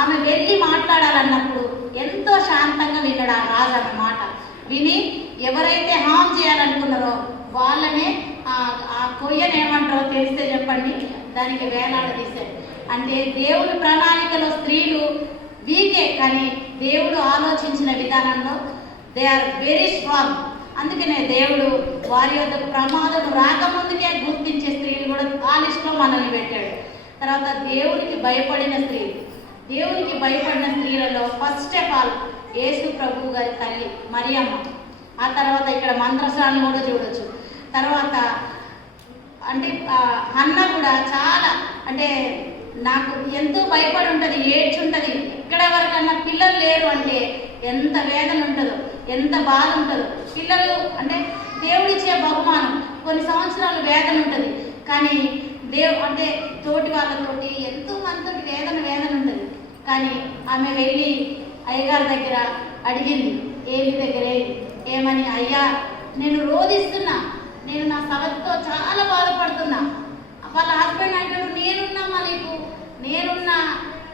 ఆమె వెళ్ళి మాట్లాడాలన్నప్పుడు ఎంతో శాంతంగా విన్నాడు. ఆ రాజు ఆమె మాట విని ఎవరైతే హామ్ చేయాలనుకున్నారో వాళ్ళనే ఆ కొయ్యను ఏమంటారో తెలిస్తే చెప్పండి, దానికి వేలాడదీశారు. అంటే దేవుని ప్రణాళికలో స్త్రీలు వీకే, కానీ దేవుడు ఆలోచించిన విధానంలో దే ఆర్ వెరీ స్ట్రాంగ్. అందుకనే దేవుడు వారి యొక్క ప్రమాదం రాకముందుకే గుర్తించే స్త్రీలు కూడా ఆ లిస్టులో మనల్ని పెట్టాడు. తర్వాత దేవునికి భయపడిన స్త్రీలలో ఫస్ట్ ఆఫ్ ఆల్ యేసు ప్రభు గారి తల్లి మరియమ్మ. ఆ తర్వాత ఇక్కడ మంత్రస్నానం కూడా చూడొచ్చు. తర్వాత అంటే అన్న కూడా చాలా అంటే నాకు ఎంతో భయపడి ఉంటుంది, ఏడ్చుంటుంది. ఇక్కడ ఎవరికన్నా పిల్లలు లేరు అంటే ఎంత వేదన ఉంటుందో, ఎంత బాధ ఉంటుందో. పిల్లలు అంటే దేవుడిచ్చే బహుమానం. కొన్ని సంవత్సరాలు వేదన ఉంటుంది, కానీ అంటే తోటి వాళ్ళతోటి ఎంతో మందితోటి వేదన ఉంటుంది. కానీ ఆమె వెళ్ళి అయ్యగారి దగ్గర అడిగింది, ఏమి దగ్గర ఏమని, అయ్యా నేను రోధిస్తున్నా, నేను నా సవతితో చాలా బాధపడుతున్నా. వాళ్ళ హస్బెండ్ అంటాడు, నేనున్నామా నీకు, నేనున్న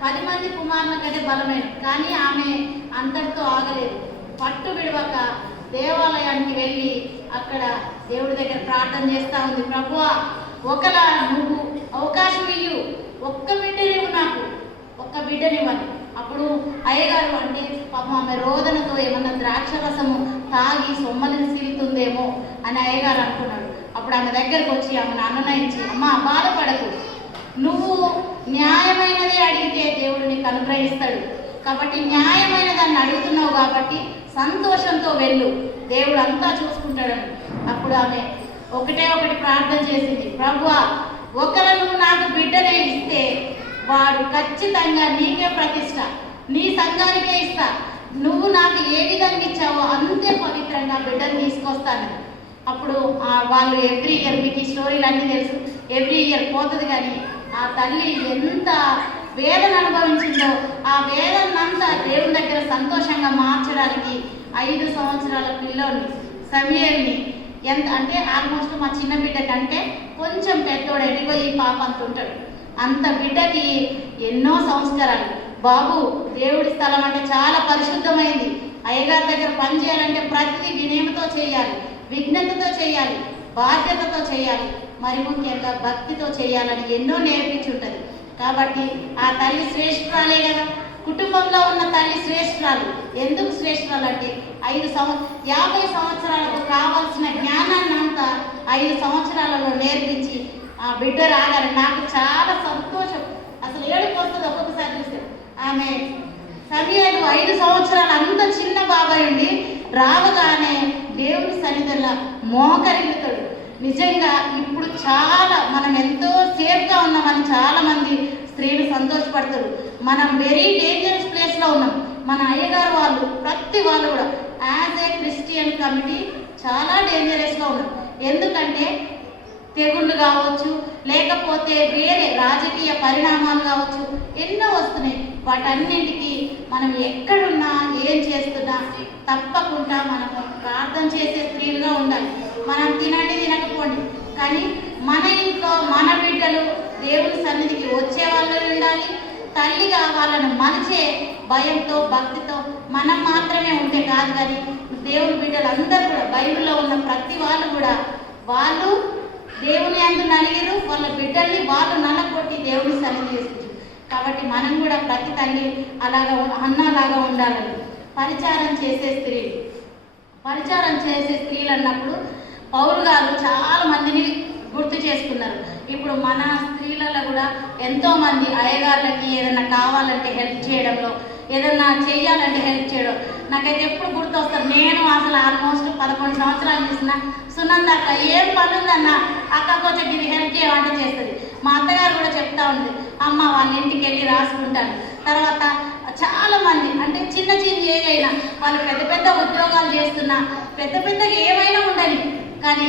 10 మంది కుమారుల కంటే బలమైన. కానీ ఆమె అంతటితో ఆగలేదు. పట్టు విడవక దేవాలయానికి వెళ్ళి అక్కడ దేవుడి దగ్గర ప్రార్థన చేస్తూ ఉంది. ప్రభువా, ఒకలా నువ్వు అవకాశం ఇయ్యు, ఒక్క బిడ్డనివ్వు, నాకు ఒక్క బిడ్డనివ్వని. అప్పుడు అయ్యగారు అంటే పాపం ఆమె రోదనతో ఏమన్నా ద్రాక్ష రసము తాగి సొమ్మలిని సీలుతుందేమో అని అయ్యగారు అనుకున్నాడు. అప్పుడు ఆమె దగ్గరకు వచ్చి ఆమెను అనునయించి, అమ్మ బాధపడకు, నువ్వు న్యాయమైనది అడిగితే దేవుడు నీకు అనుగ్రహిస్తాడు. కాబట్టి న్యాయమైన దాన్ని అడుగుతున్నావు కాబట్టి సంతోషంతో వెళ్ళు, దేవుడు అంతా చూసుకుంటాడని. అప్పుడు ఆమె ఒకటి ప్రార్థన చేసింది, ప్రభువా ఒకరు నాకు బిడ్డనే ఇస్తే వాడు ఖచ్చితంగా నీకే ప్రతిష్ట, నీ సంఘానికే ఇస్తా, నువ్వు నాకు ఏ విధంగా ఇచ్చావో అంతే పవిత్రంగా బిడ్డను తీసుకొస్తాను. అప్పుడు వాళ్ళు ఎవ్రీ ఇయర్, మీకు ఈ స్టోరీలు అన్నీ తెలుసు, ఎవ్రీ ఇయర్ పోతుంది. కానీ ఆ తల్లి ఎంత వేదన అనుభవించిందో ఆ వేదనంతా దేవుని దగ్గర సంతోషంగా మార్చడానికి 5 సంవత్సరాల పిల్లోని సమయల్ని ఎంత అంటే ఆల్మోస్ట్ మా చిన్న బిడ్డ కంటే కొంచెం పెద్దోడు, ఎడిపోయి పాప అంత ఉంటాడు. అంత బిడ్డకి ఎన్నో సంస్కారాలు. బాబు దేవుడి స్థలం అంటే చాలా పరిశుద్ధమైంది, అయ్యగారి దగ్గర పని చేయాలంటే ప్రతిదీ వినయంతో చేయాలి, విజ్ఞతతో చేయాలి, బాధ్యతతో చేయాలి, మరి ముఖ్యంగా భక్తితో చేయాలని ఎన్నో నేర్పించుంటుంది. కాబట్టి ఆ తల్లి శ్రేష్ఠురాలే కదా, కుటుంబంలో ఉన్న తల్లి శ్రేష్ఠురాలు. ఎందుకు శ్రేష్ఠురాలు అంటే 50 సంవత్సరాలకు కావాల్సిన జ్ఞానాన్ని అంతా 5 సంవత్సరాలలో నేర్పించి ఆ బిడ్డ రాగానే నాకు చాలా సంతోషం, అసలు ఏడుపు వస్తుంది ఒక్కొక్కసారి చూస్తే. ఆమె సమయాలు 5 సంవత్సరాలు అంత చిన్న బాబాయ్ ఉండి రావగానే దేవుని సన్నిధిలో మోకరిల్లుతాడు. నిజంగా ఇప్పుడు చాలా మనం ఎంతో సేఫ్గా ఉన్నామని చాలామంది స్త్రీలు సంతోషపడతారు. మనం వెరీ డేంజరస్ ప్లేస్లో ఉన్నాం. మన అయ్యగారు వాళ్ళు ప్రతి వాళ్ళు కూడా యాజ్ ఏ క్రిస్టియన్ కమిటీ చాలా డేంజరస్గా ఉన్నాం. ఎందుకంటే తెగుళ్ళు కావచ్చు, లేకపోతే వేరే రాజకీయ పరిణామాలు కావచ్చు, ఎన్నో వస్తున్నాయి. వాటన్నింటికి మనం ఎక్కడున్నా ఏం చేస్తున్నా తప్పకుండా మనం ప్రార్థన చేసే స్త్రీలుగా ఉండాలి. మనం తినండి తినకపోండి, కానీ మన ఇంట్లో మన బిడ్డలు దేవుని సన్నిధికి వచ్చే వాళ్ళు ఉండాలి. తల్లిగా వాళ్ళను మలిచే భయంతో భక్తితో మనం మాత్రమే ఉంటే కాదు. కానీ దేవుని బిడ్డలు అందరూ కూడా బైబిల్లో ఉన్న ప్రతి వాళ్ళు కూడా వాళ్ళు దేవుని యందు నలిగిరు, వాళ్ళ బిడ్డల్ని వాళ్ళు నల్లకొట్టి దేవుని సన్నిధి చేసింది. కాబట్టి మనం కూడా ప్రతి తల్లి అలాగా అన్నలాగా ఉండాలని. పరిచారం చేసే స్త్రీలు అన్నప్పుడు పౌలు గారు చాలా మందిని గుర్తు చేసుకున్నారు. ఇప్పుడు మన స్త్రీలలో కూడా ఎంతోమంది అయ్యగారులకి ఏదైనా కావాలంటే హెల్ప్ చేయడంలో, ఏదన్నా చెయ్యాలంటే హెల్ప్ చేయడం నాకైతే ఎప్పుడు గుర్తొస్తారు. నేను అసలు ఆల్మోస్ట్ 11 సంవత్సరాలు చేసిన సునంద అక్క ఏం పని ఉందన్న అక్క కొంచెం ఇది హెల్ప్ చేయమంటే చేస్తుంది. మా అత్తగారు కూడా చెప్తా ఉంది, అమ్మ వాళ్ళ ఇంటికి వెళ్ళి రాసుకుంటాను. తర్వాత చాలామంది అంటే చిన్న ఏదైనా వాళ్ళు పెద్ద ఉద్యోగాలు చేస్తున్నా పెద్దగా ఏమైనా ఉండని, కానీ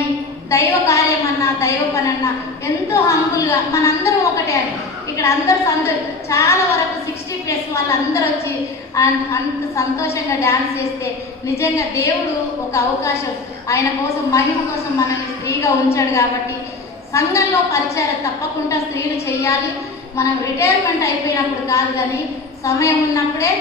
దైవ కార్యమన్నా దైవ పనన్నా ఎంతో హంబుల్గా మనందరం ఒకటే అని. ఇక్కడ అందరూ చాలా వరకు 60+ వాళ్ళందరూ వచ్చి అంత సంతోషంగా డ్యాన్స్ చేస్తే నిజంగా దేవుడు ఒక అవకాశం ఆయన కోసం మహిమ కోసం మనల్ని స్త్రీగా ఉంచాడు. కాబట్టి సంఘంలో పరిచయం తప్పకుండా స్త్రీలు చేయాలి. మనం రిటైర్మెంట్ అయిపోయినప్పుడు కాదు, కానీ సమయం ఉన్నప్పుడే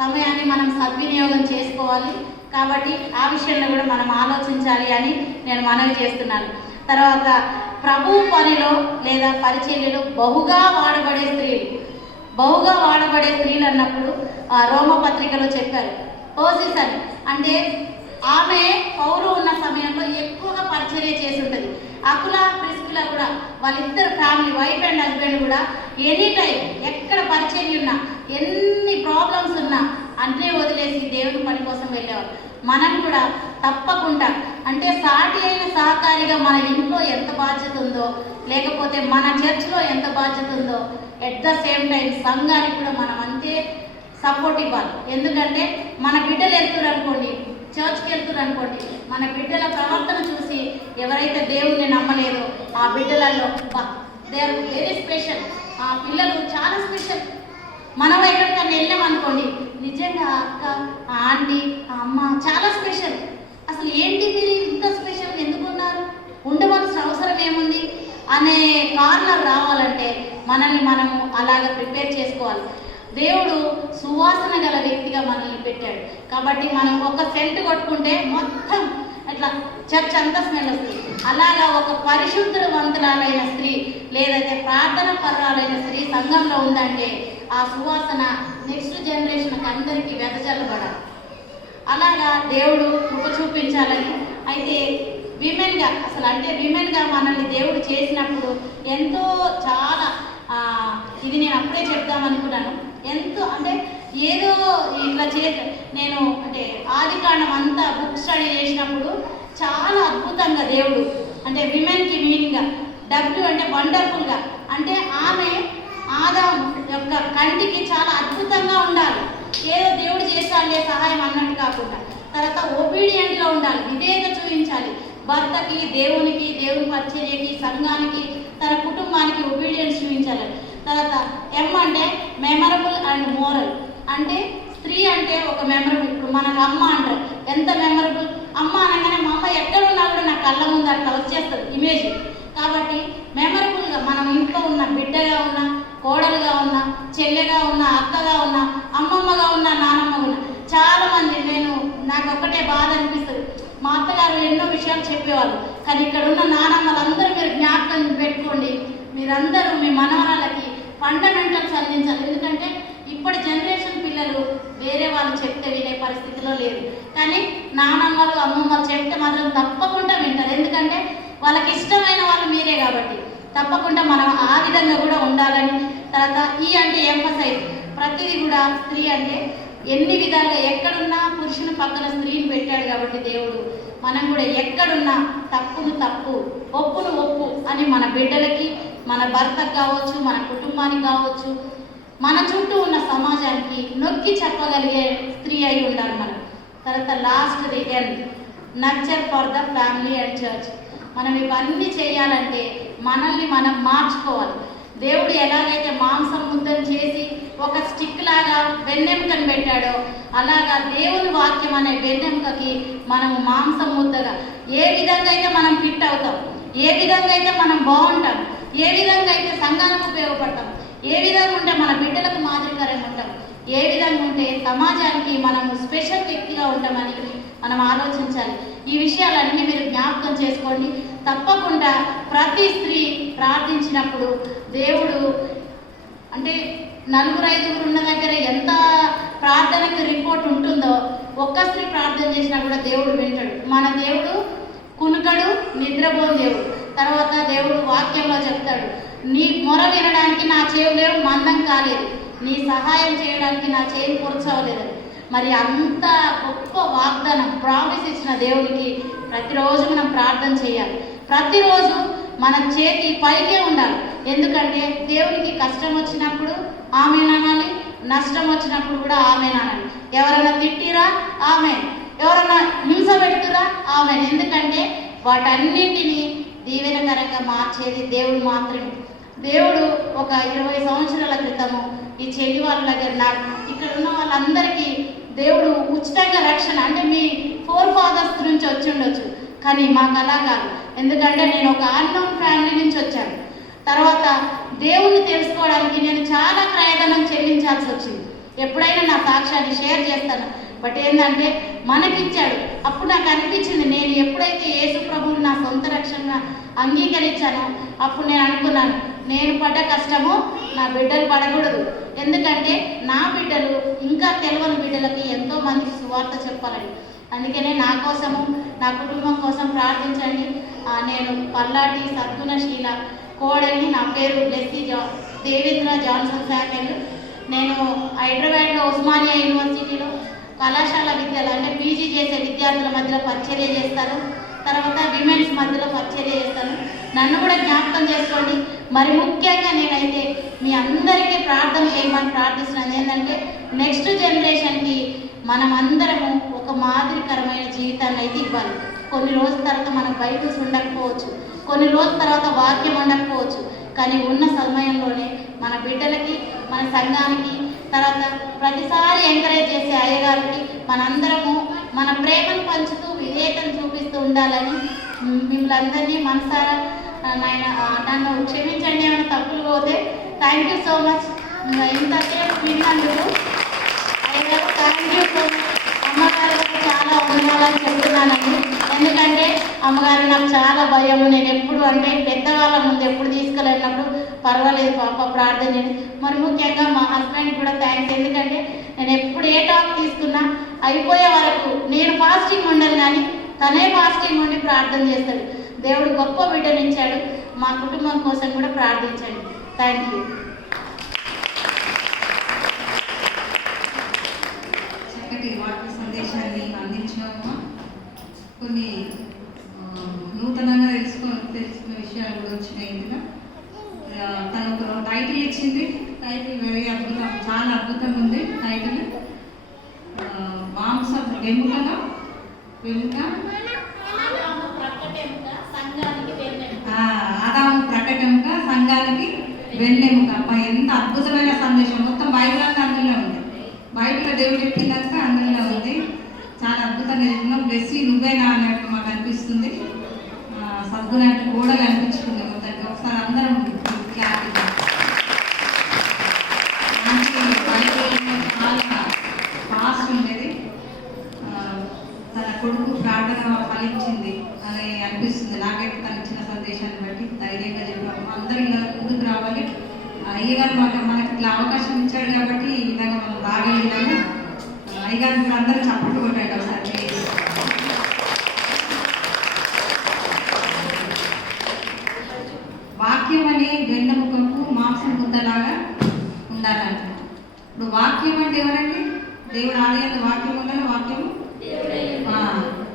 సమయాన్ని మనం సద్వినియోగం చేసుకోవాలి. కాబట్టి ఆ విషయంలో కూడా మనం ఆలోచించాలి అని నేను మనవి చేస్తున్నాను. తర్వాత ప్రభు పనిలో లేదా పరిచర్యలో బహుగా వాడబడే స్త్రీలు అన్నప్పుడు రోమపత్రికలో చెప్పారు ఓసిస్ అని. అంటే ఆమె పౌరు ఉన్న సమయంలో ఎక్కువగా పరిచర్య చేసి ఉంటుంది. అకుల ప్రిస్కిల కూడా వాళ్ళిద్దరు ఫ్యామిలీ వైఫ్ అండ్ హస్బెండ్ కూడా ఎనీ టైం ఎక్కడ పరిచర్య ఉన్నా ఎన్ని ప్రాబ్లమ్స్ ఉన్నా అన్నీ వదిలేసి దేవుని పని కోసం వెళ్ళేవారు. మనం కూడా తప్పకుండా అంటే సాటి అయిన సహకారిగా మన ఇంట్లో ఎంత బాధ్యత ఉందో, లేకపోతే మన చర్చ్లో ఎంత బాధ్యత ఉందో, ఎట్ ద సేమ్ టైం సంఘానికి కూడా మనం అంతే సపోర్ట్ ఇవ్వాలి. ఎందుకంటే మన బిడ్డలు వెళ్తున్నారు అనుకోండి, చర్చ్కి వెళ్తున్నారు అనుకోండి, మన బిడ్డల ప్రవర్తన చూసి ఎవరైతే దేవుణ్ణి నమ్మలేదో ఆ బిడ్డలలో దే ఆర్ వెరీ స్పెషల్, ఆ పిల్లలు చాలా స్పెషల్. మనం ఎక్కడికన్నా వెళ్ళామనుకోండి, నిజంగా అక్క, ఆ ఆంటీ, ఆ అమ్మ చాలా స్పెషల్. అసలు ఏంటి మీరు ఇంత స్పెషల్ ఎందుకున్నారు, ఉండవలసిన అవసరం ఏముంది అనే కారణాలు రావాలంటే మనల్ని మనము అలాగ ప్రిపేర్ చేసుకోవాలి. దేవుడు సువాసన గల వ్యక్తిగా మనల్ని పెట్టాడు కాబట్టి మనం ఒక సెంట్ కొట్టుకుంటే మొత్తం అట్లా చర్చ్ అంతా స్మెల్ వస్తుంది. అలాగా ఒక పరిశుద్ధవంతురాలైన స్త్రీ లేదైతే ప్రార్థన పరురాలైన స్త్రీ సంఘంలో ఉందంటే ఆ సువాసన నెక్స్ట్ జనరేషన్కి అందరికీ వెదజల్లబడాలి. అలాగా దేవుడు కృప చూపించాలని. అయితే విమెన్గా అసలు అంటే విమెన్గా మనల్ని దేవుడు చేసినప్పుడు ఎంతో చాలా ఇది నేను అప్పుడే చెప్దామనుకున్నాను. ఎంతో అంటే ఏదో ఇట్లా నేను అంటే ఆదికాండం అంతా బుక్ స్టడీ చేసినప్పుడు చాలా అద్భుతంగా దేవుడు అంటే విమెన్కి మీనింగ్గా డబ్ల్యూ అంటే వండర్ఫుల్గా అంటే ఆమె ఆదాము యొక్క కంటికి చాలా అద్భుతంగా ఉండాలి. ఏదో దేవుడు చేస్తాడే సహాయం అన్నట్టు కాకుండా తర్వాత ఒబీడియంట్గా ఉండాలి, విధేయత చూపించాలి. భర్తకి, దేవునికి, దేవుని పరిచర్యకి, సంఘానికి, తన కుటుంబానికి ఒబీడియన్స్ చూపించాలి. తర్వాత ఎం అంటే మెమరబుల్ అండ్ మోరల్ అంటే స్త్రీ అంటే ఒక మెమరబుల్. ఇప్పుడు మనకు అమ్మ అంటారు, ఎంత మెమరబుల్. అమ్మ అనగానే మా అమ్మ ఎక్కడున్నా కూడా నా కళ్ళ ముందు అట్లా వచ్చేస్తుంది ఇమేజ్. కాబట్టి మెమరబుల్గా మనం ఇంట్లో ఉన్న బిడ్డగా ఉన్న, కోడలుగా ఉన్న, చెల్లెగా ఉన్న, అక్కగా ఉన్న, అమ్మమ్మగా ఉన్న, నానమ్మగా ఉన్న చాలామంది నాకు ఒక్కటే బాధ అనిపిస్తుంది. మా అత్తగారు ఎన్నో విషయాలు చెప్పేవాళ్ళు, కానీ ఇక్కడ ఉన్న నానమ్మలందరూ మీరు జ్ఞాపకం పెట్టుకోండి. మీరందరూ మీ మనవరాలకి ఫండమెంటల్స్ అందించాలి. ఎందుకంటే ఇప్పటి జనరేషన్ పిల్లలు వేరే వాళ్ళు చెప్తే వినే పరిస్థితిలో లేదు, కానీ నానమ్మలు, అమ్మమ్మలు చెప్తే మాత్రం తప్పకుండా వింటారు. ఎందుకంటే వాళ్ళకి ఇష్టమైన వాళ్ళు మీరే కాబట్టి తప్పకుండా మనం ఆ విధంగా కూడా ఉండాలని. తర్వాత ఈ అంటే ఎంఫసైజ్, ప్రతిదీ కూడా స్త్రీ అంటే ఎన్ని విధాలుగా ఎక్కడున్నా పురుషుని పక్కన స్త్రీని పెట్టాడు కాబట్టి దేవుడు మనం కూడా ఎక్కడున్నా తప్పును తప్పు, ఒప్పును ఒప్పు అని మన బిడ్డలకి, మన భర్తకు కావచ్చు, మన కుటుంబానికి కావచ్చు, మన చుట్టూ ఉన్న సమాజానికి నొక్కి చెప్పగలిగే స్త్రీ అయి ఉండాలి మనం. తర్వాత last the end, nurture for the family and church. మనం ఇవన్నీ చేయాలంటే మనల్ని మనం మార్చుకోవాలి. దేవుడు ఎలాగైతే మాంసం ముద్దను చేసి ఒక స్టిక్ లాగా వెన్నెముకను పెట్టాడో అలాగా దేవుని వాక్యం అనే వెన్నెముకకి మనము మాంసం ముద్దగా ఏ విధంగా అయితే మనం ఫిట్ అవుతాం, ఏ విధంగా అయితే మనం బాగుంటాం, ఏ విధంగా అయితే సంఘానికి ఉపయోగపడతాం, ఏ విధంగా ఉంటే మన బిడ్డలకు మాదిరికరంగా ఉంటాం, ఏ విధంగా ఉంటే సమాజానికి మనము స్పెషల్ వ్యక్తిగా ఉంటామని మనం ఆలోచించాలి. ఈ విషయాలన్నీ మీరు జ్ఞాపకం చేసుకోండి. తప్పకుండా ప్రతి స్త్రీ ప్రార్థించినప్పుడు దేవుడు అంటే 4-5 ఉన్న దగ్గర ఎంత ప్రార్థనకి రిపోర్ట్ ఉంటుందో ఒక్క స్త్రీ ప్రార్థన చేసినా కూడా దేవుడు వింటాడు. మన దేవుడు కునుకడు, నిద్రపోని దేవుడు. తర్వాత దేవుడు వాక్యంలో చెప్తాడు, నీ మొర వినడానికి నా చెవులేవు మందం కాలేదు, నీ సహాయం చేయడానికి నా చేయి కూర్చోలేదు. మరి అంత గొప్ప వాగ్దానం ప్రామిస్ ఇచ్చిన దేవుడికి ప్రతిరోజు మనం ప్రార్థన చేయాలి. ప్రతిరోజు మన చేతి పైకే ఉండాలి. ఎందుకంటే దేవునికి కష్టం వచ్చినప్పుడు ఆమెనానాలి, నష్టం వచ్చినప్పుడు కూడా ఆమెనానాలి. ఎవరైనా తిట్టిరా ఆమె, ఎవరైనా హింస పెడుతురా ఆమె. ఎందుకంటే వాటన్నింటినీ దీవెనకరంగా మార్చేది దేవుడు మాత్రమే. దేవుడు ఒక 20 సంవత్సరాల క్రితము ఈ చెల్లి వాళ్ళ దగ్గర ఇక్కడ ఉన్న వాళ్ళందరికీ దేవుడు ఉచితంగా రక్షణ అంటే మీ 4 ఫాదర్స్ నుంచి వచ్చి ఉండొచ్చు, కానీ మాకు అలా కాదు. ఎందుకంటే నేను ఒక అన్నోన్ ఫ్యామిలీ నుంచి వచ్చాను. తర్వాత దేవుణ్ణి తెలుసుకోవడానికి నేను చాలా క్రయధనం చెల్లించాల్సి వచ్చింది. ఎప్పుడైనా నా సాక్ష్యాన్ని షేర్ చేస్తాను. బట్ ఏంటంటే మనకిచ్చాడు. అప్పుడు నాకు అనిపించింది, నేను ఎప్పుడైతే యేసు ప్రభువుని నా సొంత రక్షణగా అంగీకరించానో అప్పుడు నేను అనుకున్నాను, నేను పడ్డ కష్టము నా బిడ్డలు పడకూడదు. ఎందుకంటే నా బిడ్డలు ఇంకా తెలియని బిడ్డలకి ఎంతో మందికి సువార్త చెప్పాలని. అందుకనే నా కోసము, నా కుటుంబం కోసం ప్రార్థించండి. నేను పల్లాటి సద్గుణశీల కోడల్ని. నా పేరు బ్లెస్సీ దేవేంద్ర జాన్సన్ శాఖలు. నేను హైదరాబాద్లో ఉస్మానియా యూనివర్సిటీలో కళాశాల విద్యలు అంటే పీజీ చేసే విద్యార్థుల మధ్యలో పరిచర్య చేస్తాను. తర్వాత విమెన్స్ మధ్యలో పరిచర్య చేస్తాను. నన్ను కూడా జ్ఞాపకం చేసుకోండి. మరి ముఖ్యంగా నేనైతే మీ అందరికీ ప్రార్థన చేయమని ప్రార్థిస్తున్నాను. ఏంటంటే నెక్స్ట్ జనరేషన్కి మనం అందరము ఒక మాదిరికరమైన జీవితాన్ని అయితే ఇవ్వాలి. కొన్ని రోజుల తర్వాత మనకు బైబిల్స్ ఉండకపోవచ్చు, కొన్ని రోజుల తర్వాత వాక్యం ఉండకపోవచ్చు, కానీ ఉన్న సమయంలోనే మన బిడ్డలకి, మన సంఘానికి, తర్వాత ప్రతిసారి ఎంకరేజ్ చేసే అయ్యగారికి మనందరము మన ప్రేమను పంచుతూ విధేయతను చూపిస్తూ ఉండాలని మిమ్మల్ని అందరినీ మనసారా నన్ను క్షమించండి ఏమైనా తప్పులు పోతే. Thank you so much. ఇంతసేపు విన్నందుకు అయ్యగారు థ్యాంక్ యూ సో మచ్. అమ్మగారు చాలా వందనాలని చెప్తున్నానండి. ఎందుకంటే అమ్మగారు నాకు చాలా భయము. నేను ఎప్పుడు అంటే పెద్దవాళ్ళ ముందు ఎప్పుడు తీసుకెళ్ళినప్పుడు పర్వాలేదు పాప ప్రార్థన చేయండి. మరి ముఖ్యంగా మా హస్బెండ్కి కూడా థ్యాంక్స్. ఎందుకంటే నేను ఎప్పుడు ఏ టాక్ తీసుకున్నా అయిపోయే వరకు నేను ఫాస్టింగ్ ఉండను, కానీ తనే ఫాస్టింగ్ ఉండి ప్రార్థన చేస్తాడు. దేవుడు గొప్ప బిడ్డనిచ్చాడు. మా కుటుంబం కోసం కూడా ప్రార్థించండి. Thank you. చక్కటి వాక్య సందేశాన్ని అందించాము. కొన్ని నూతనంగా తెలుసుకున్న విషయాలు కూడా వచ్చినాయి. ఇందులో తను ఒక టైటిల్ ఇచ్చింది. టైటిల్ వెరీ అద్భుతం, చాలా అద్భుతంగా ఉంది టైటిల్. మాంస వెముకగా ఆదాము ప్రకటనగా సంఘానికి వెన్నెముక. ఎంత అద్భుతమైన సందేశం. మొత్తం బైబిల్ అంతా అందులో ఉంది. బైబిల్లో దేవుడు చెప్పిందంతా అందులో ఉంది. చాలా అద్భుతంగా చెప్తున్నాం. బ్లెస్సీ నువ్వేనా అన్నట్టు మాకు అనిపిస్తుంది. సద్గుణానికి గోడలు అనిపించుకుంది మొత్తానికి. ఒకసారి అందరం క్లారిటీగా చాలా ఫాస్ట్ ఉండేది. తన కొడుకు ప్రార్థన ఫలించింది అని అనిపిస్తుంది నాకైతే. తను ఇచ్చిన సందేశాన్ని బట్టి ధైర్యంగా చెప్పాము. అందరూ ఇలా ముందుకు రావాలి. అయ్యగారు మనకి ఇట్లా అవకాశం ఇచ్చాడు కాబట్టి ఈ విధంగా మనం రాగలిగినాము. అయ్యగారు కూడా అందరూ చప్పట్లు కొట్టాడు ఒకసారి. వాక్యం అనే వెన్నెముకకు మాంసం ముద్దలాగా ఉండాలంట. ఇప్పుడు వాక్యం అంటే ఎవరండి? దేవుడు ఆలయంలో వాక్యం ఉండాలి. వాక్యము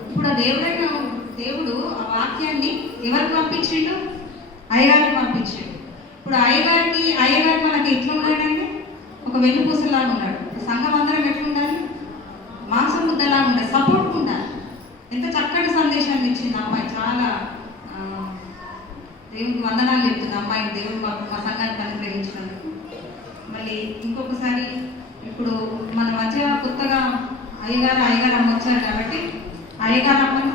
ఇప్పుడు దేవుడు ఆ వాక్యాన్ని ఎవరికి పంపించిండు? అయ్యగారికి పంపించాడు. ఇప్పుడు అయ్యగారు మనకి ఎట్లా ఉన్నాడండి? ఒక వెన్నుపూసలాగా ఉన్నాడు. సంఘం అందరం ఎట్లా ఉండాలి? మాంసం ముద్దలాగా ఉండాలి, సపోర్ట్ ఉండాలి. ఎంత చక్కటి సందేశాన్ని ఇచ్చింది అమ్మాయి. చాలా దేవుడికి వందనాలు చెప్తుంది అమ్మాయి. దేవుడు మా సంఘానికి అనుగ్రహించినందుకు. మళ్ళీ ఇంకొకసారి ఇప్పుడు మన మధ్య కొత్తగా అయ్యగారు అమ్మ వచ్చారు కాబట్టి అయ్యగారు అమ్మను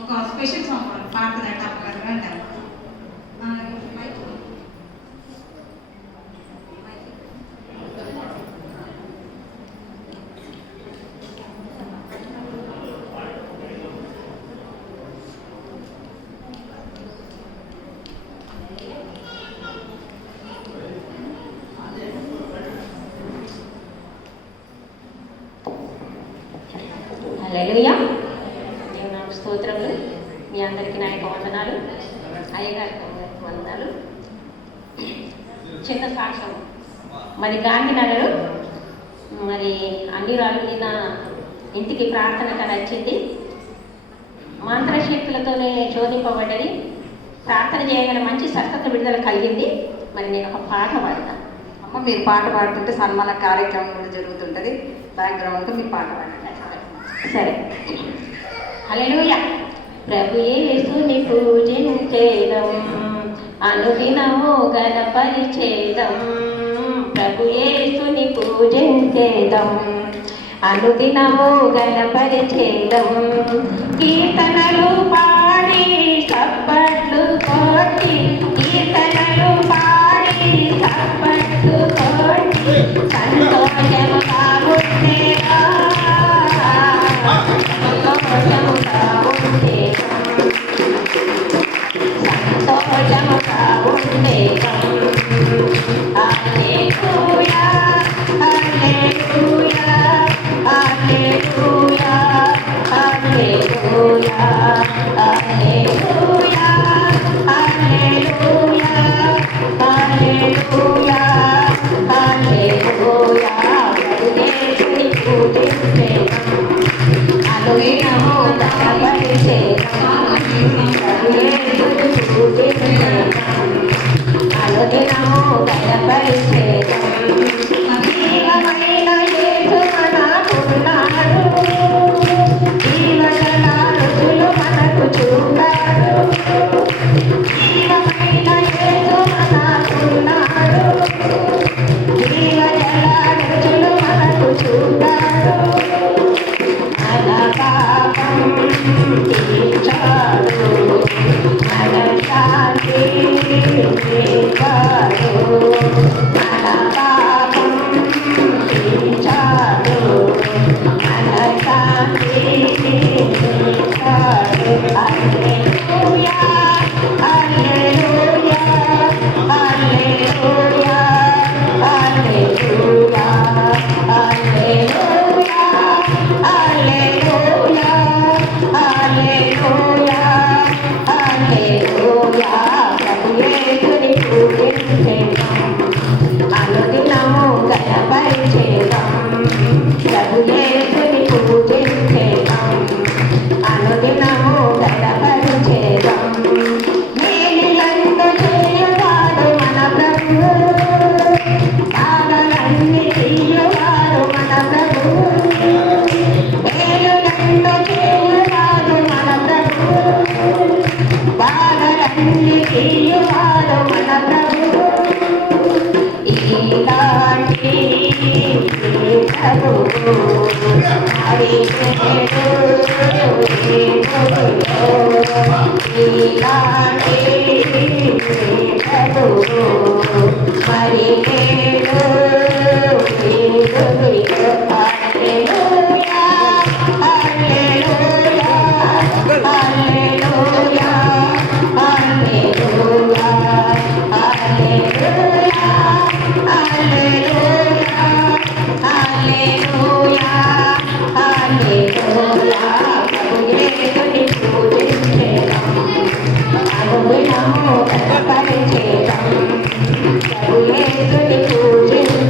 ఒక స్పెషల్ సాంగ్ పాడుతుందంట అమ్మగారు అంటారు. హల్లెలూయా. దేవుని స్తోత్రములు. మీ అందరికీ నా యొక్క వందనాలు. అయ్యగారికి వందనాలు. చిన్న సాక్ష్యం. మరి గాంధీనగర్ మరి అన్ని రాళ్ళు నా ఇంటికి ప్రార్థనగా నచ్చింది. మంత్రశక్తులతోనే శోధింపబడ్డది. ప్రార్థన చేయగానే మంచి స్వస్థత విడుదల కలిగింది. మరి నేను ఒక పాట పాడతాను. అమ్మ మీరు పాట పాడుతుంటే సన్మాన కార్యక్రమం కూడా జరుగుతుంటుంది. బ్యాక్గ్రౌండ్తో మీరు పాట పాడండి. సరే. హల్లెలూయా. ప్రభు యేసుని పూజించేదం, అనుదినము గణపరిచేదం. ప్రభు యేసుని పూజించేదం, అనుదినము గణపరిచేదం. కీర్తనలు పాడి చప్పట్లు కొట్టి, కీర్తనలు పాడి చప్పట్లు కొట్టి సంతోషముగా ఉండేదా, సంతోషముగా ఉండేదా, సంతోషముగా ఉండేదా. హల్లెలూయా, హల్లెలూయా, హల్లెలూయా, హల్లెలూయా, హల్లెలూయా, హల్లెలూయా, హల్లెలూయా, హల్లెలూయా. యేసుని పూజించేదం, అనుదినము గణపరిచేదం అనుదినము గణపరిచేదం జీవమైన యేసు మనకున్నాడు జీవగల రుచులు మనకు చూపాడు జీవమైన యేసు మనకున్నాడు జీవగల రుచులు మనకు చూపాడు మన పాపం తీర్చాడు మన శాంతి ఇచ్చాడు మన పాపం తీర్చాడు మన శాంతి ఇచ్చాడు హల్లెలూయా హల్లెలూయా హల్లెలూయా హల్లెలూయా హల్లెలూయా హల్లెలూయా హల్లెలూయా హల్లెలూయా ప్రభు యేసుని పూజించేదం అనుదినము గణపరిచేదం ప్రభు యేసుని పూజించేదం అనుదినము గణపరిచేదం మేలులను చేయవాడు మన ప్రభువు బాధలన్నీ తీయవాడు మన ప్రభువు మేలులను చేయవాడు మన ప్రభువు బాధలన్నీ తీయవాడు మన ప్రభువు ఇలాంటి ప్రభువు మరి ఇలాంటి ప్రభువు మరి హల్లెలూయా హల్లెలూయా హల్లెలూయా హల్లెలూయా హల్లెలూయా హల్లెలూయా హల్లెలూయా హల్లెలూయా ప్రభు యేసుని పూజించేదం అనుదినము గణపరిచేదం ప్రభు యేసుని పూజించేదం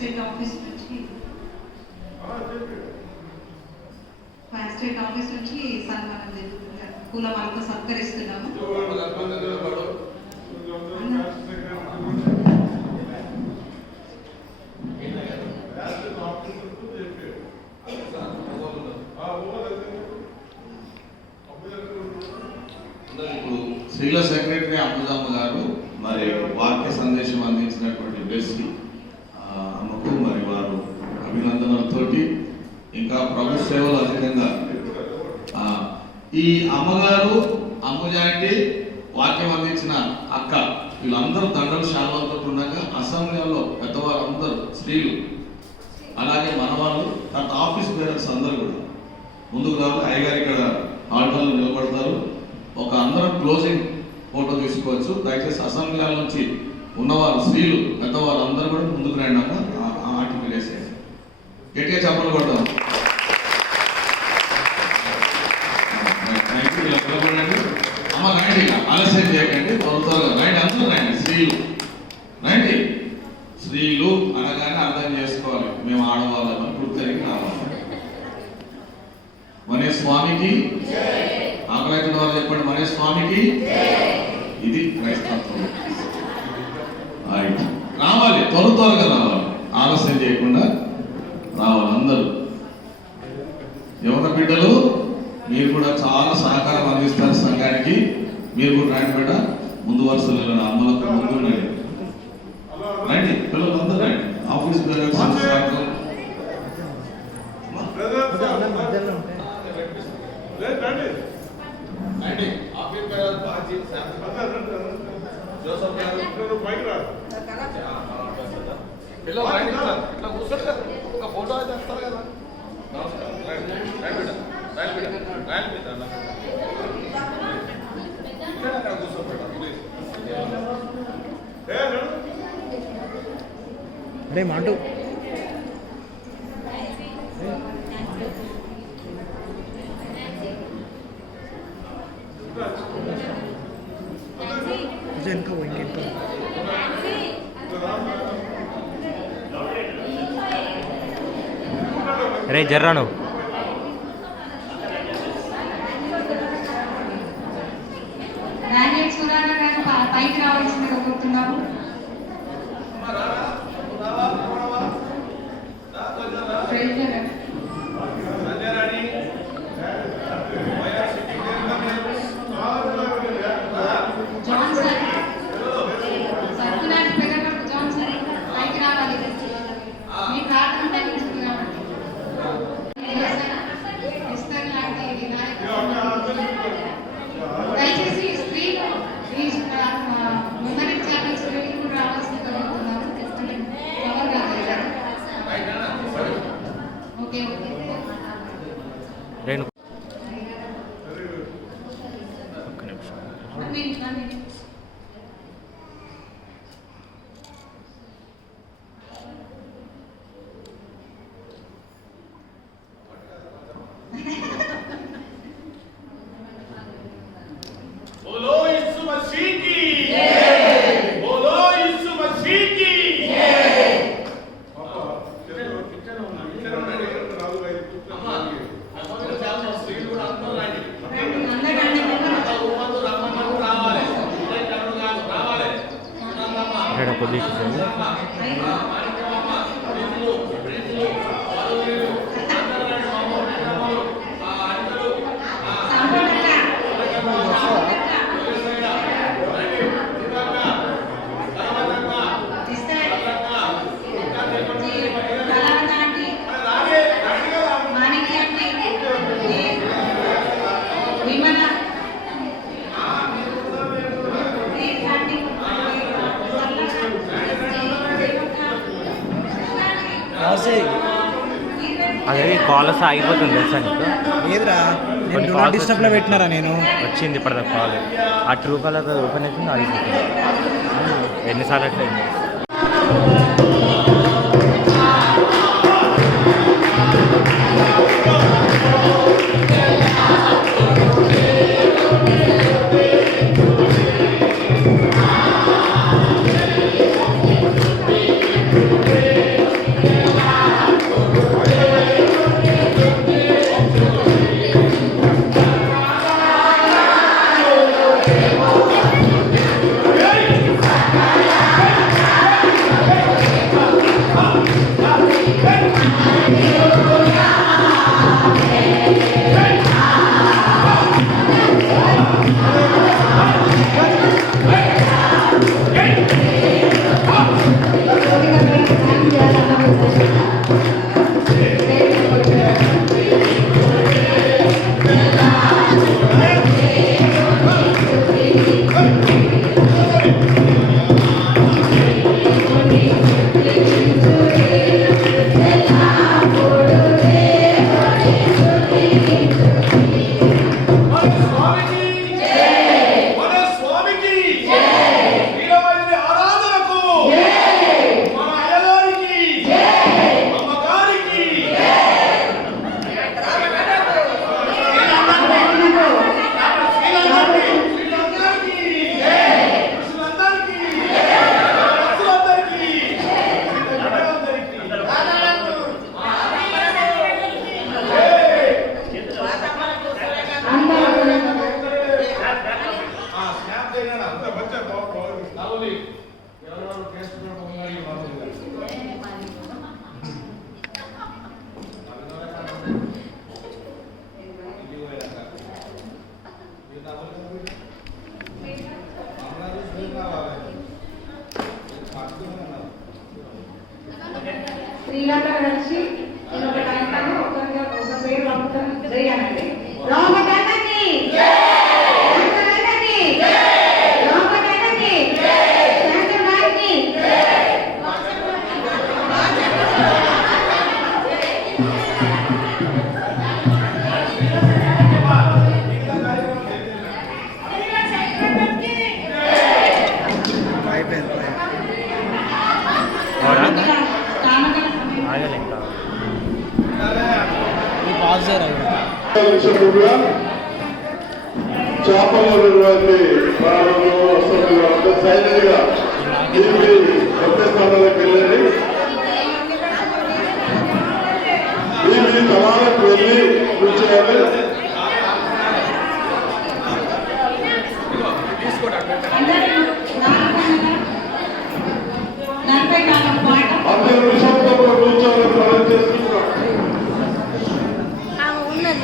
స్టేట్ ఆఫీస్ నుంచి చెప్పి ఫైర్ స్టేట్ ఆఫీస్ నుంచి సన్మానం జరుగుతుంది. పూల వాళ్ళతో సత్కరిస్తున్నాము. ఇప్పుడు శ్రీల సెక్రటరీ అంబుజమ్మ గారు మరి వాక్య సందేశం అందించినటువంటి బెస్సి అమ్మకు మరి వారు అభినందనలతోటి ఇంకా ప్రభు సేవలు అధికంగా ఈ అమ్మగారు అంబుజాంటి వాక్యం అందించిన అక్క వీళ్ళందరూ దండలు శాలతో ఉండగా అసెంబ్లీలో పెద్దవారు అందరూ స్త్రీలు అలాగే మనవాళ్ళు తర్వాత ఆఫీస్ పేరెంట్స్ అందరూ కూడా ముందుకు రావాలి. అయ్యగారు ఇక్కడ ఆల్టార్లో నిలబడతారు. ఒక అందరం క్లోజింగ్ ఫోటో తీసుకోవచ్చు. దయచేసి అసెంబ్లీ హాల్ నుంచి ఉన్నవారు స్త్రీలు పెద్దవాళ్ళు అందరూ కూడా ముందుకు రండి అమ్మ. ఆర్టికల్ వేసేయండి. గట్టిగా చెప్పలు కొడదాం. Thank you. ఇలా నిలబడండి అమ్మ. రండి, ఆలస్యం చేయకండి, త్వరగా రండి. అందరూ రండి. స్త్రీలు రండి. స్త్రీలు అనగానే అర్థం చేసుకోవాలి మేము ఆడవాళ్ళని గుర్తెరిగి రావాలి. మనే స్వామికి ఆకలైన వారు చెప్పండి. మనే స్వామికి. ఇది క్రైస్తత్వం. రావాలి, త్వరగా రావాలి, ఆలస్యం చేయకుండా రావాలి. అందరూ యువత బిడ్డలు మీరు కూడా చాలా సహకారం అందిస్తారు సంఘానికి. మీరు కూడా రండి బిడ్డ. ముందు వరుసలో అమ్మలకు ముందు రండి. రండి పిల్లలు అందరూ రండి. ఆఫీస్ పేరెంట్స్ జోసఫ్ గారు బయట ఒక ఫోటో అయితే వస్తారు కదా. అరే మాంటూ ఇంకా ఇంకెంతో రే జర్రాను గ్రాడ్యుయేట్ సుధాకర్ గారు పైకి రావాల్సిందిగా కోరుతున్నాము. జాన్సన్ సర్కులార్ పెద్దగా జాన్సన్ పైకి రావాలి. మీకు రావడం తగ్గించుకుంది కాబట్టి దయచేసి స్త్రీలు ఉమెన్ ఛానల్ స్త్రీలు కూడా రావాల్సిందిగా కోరుతున్నాము. కవర్ కాదు. Okay okay. అదే కాల్స్ ఆగిపోతుంది తెలుసా నీకు? లేదురా, నేను డిస్టర్బ్లో పెట్టినారా నేను వచ్చింది ఇప్పటిదాకా కాల్. ఆ ట్రూ కాలర్ ఓపెన్ అవుతుంది ఆగిపోతుంది. ఎన్నిసార్లు అట్లయింది. స్త్రీలందరూ కలిసి నేను ఒకటి అంటాను, ఒక పేరు పంపుతాను, చేయాలండి. రామకన్నకి రామకన్నకి రామకన్నకి శాంతం గారికి అయిపోయింది. ఆగలే ఇంకా ఈ పాజ్ చేయరా విషయంగా చేపల్లో ఉన్నటువంటి ప్రారంభంలో వస్తువులు అంటే సైలెంట్ గా దీనికి కొత్త స్థానాలకు వెళ్ళండి. దీనికి సమాలకు వెళ్ళి కూర్చోవాలి. అందరూ నిమిషంలో కూర్చోవాలి. ప్రారంభం చేసుకుంటున్నాం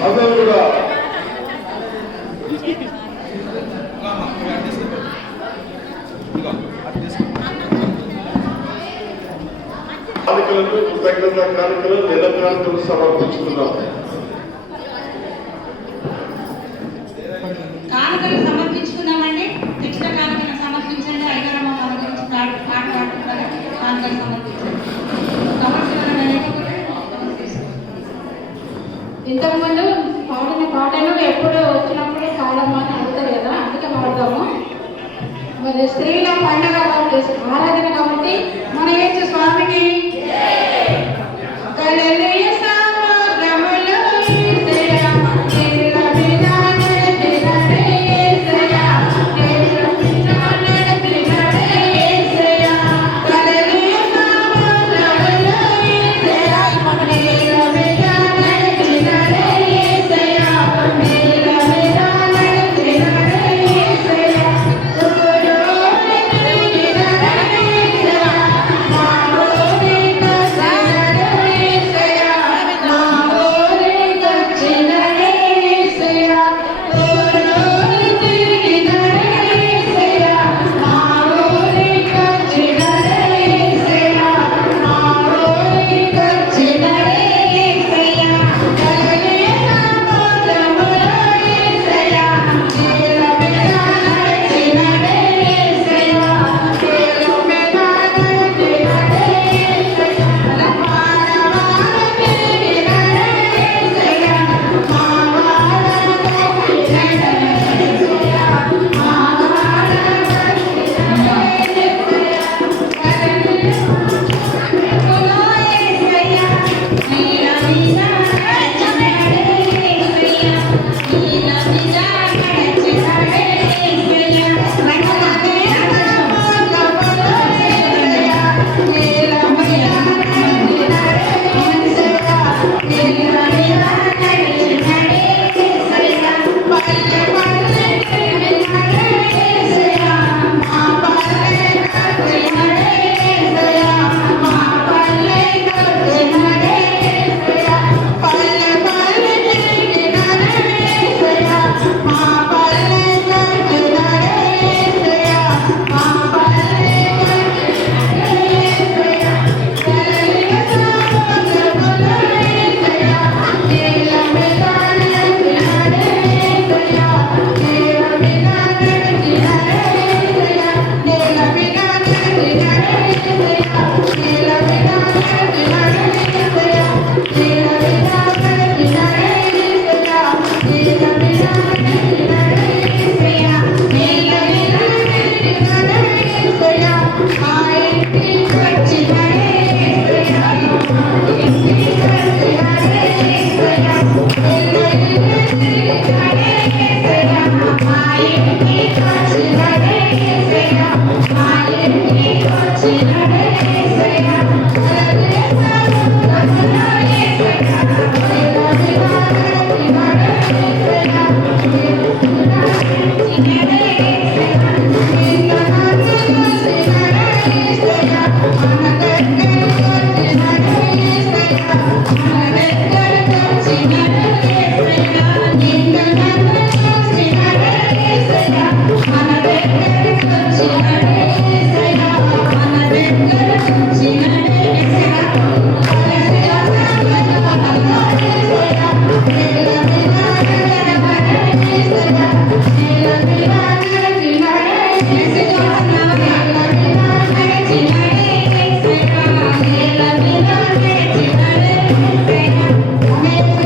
అందరూ కూడా కానుకలను కృతజ్ఞత కానుకలు నిరంతరాలు సమర్పించుకున్నాం. కానుకలు సమర్పించుకున్నామండి. నెక్స్ట్ కానుకలు సమర్పించండి. ఐదరమ్మ మన గురించి పాట పాడుతున్నారు. కానుకలు సమర్పించండి. ఇంతకుముందు పాడిన పాటలు ఎప్పుడు వచ్చినప్పుడు పాడమా అని అడుగుతారు కదా, అందుకే పాడదాము. మరి స్త్రీల పండుగ కాబట్టి ఆరాధన కాబట్టి మన ఏం స్వామికి హల్లెలూయా సమగ్రములో యేసయ్యా యేసయ్యా వినాడే వినాడే యేసయ్యా యేసయ్యా వినాడే వినాడే యేసయ్యా హల్లెలూయా సమగ్రములో యేసయ్యా యేసయ్యా వినాడే వినాడే యేసయ్యా యేసయ్యా వినాడే వినాడే యేసయ్యా ఓ వినాడే యేసయ్యా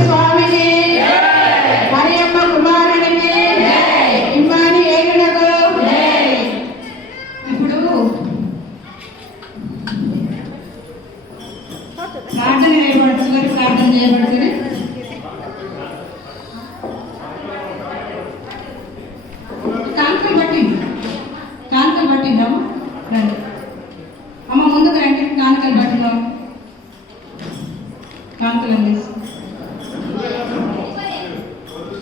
స్వామిని మరియమ్మ కుమారునికి ఇమ్మాని ఏడునకు. ఇప్పుడు ప్రార్థన చేయబడుతుంది, ప్రార్థన చేయబడుతుంది. కానుకలు పట్టిందాము రండి అమ్మ, ముందుకు రండి. కానుకలు పట్టినాం, కానుకలు అందిస్తాం.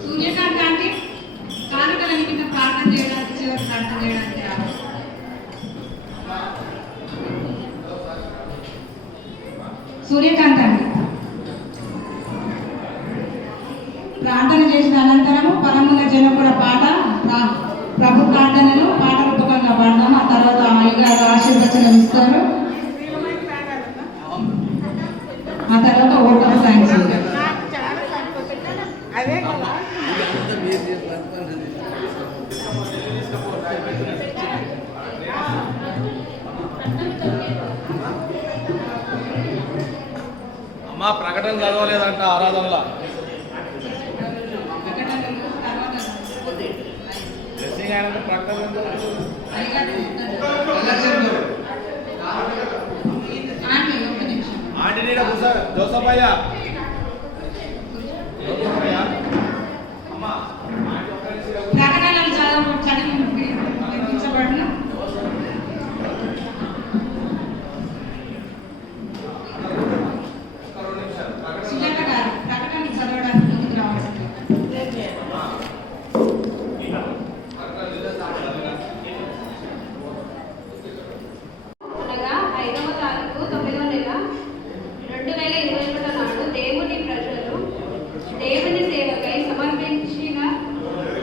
సూర్యకాంత్ అంటే కానుకలని కింద ప్రార్థన చేయడానికి, చివరి ప్రార్థన చేయడానికి రావాలి. సూర్యకాంత్ అండి ప్రార్థన చేసిన అనంతరము పరముల జనకుడ పాట ప్రభు ప్రార్థనను పాట రూపకంగా పాడదాము. ఆ తర్వాత అయ్యగారు ఆశీర్వచనం ఇస్తారు. ఆ తర్వాత ఓట్ ఆఫ్ థ్యాంక్స్. అమ్మా ప్రకటన చదవలేదంట ఆరాధనలో. జోసఫయ్య ప్రకటనలు చదివించబడిన సుజాత గారు ప్రకటనలు చదవడానికి ముందుకు రావాల్సింది. అనగా 5వ తారీఖు 9వ నెల 2021 నాడు దేవుని ప్రజలు దేవుని సేవకై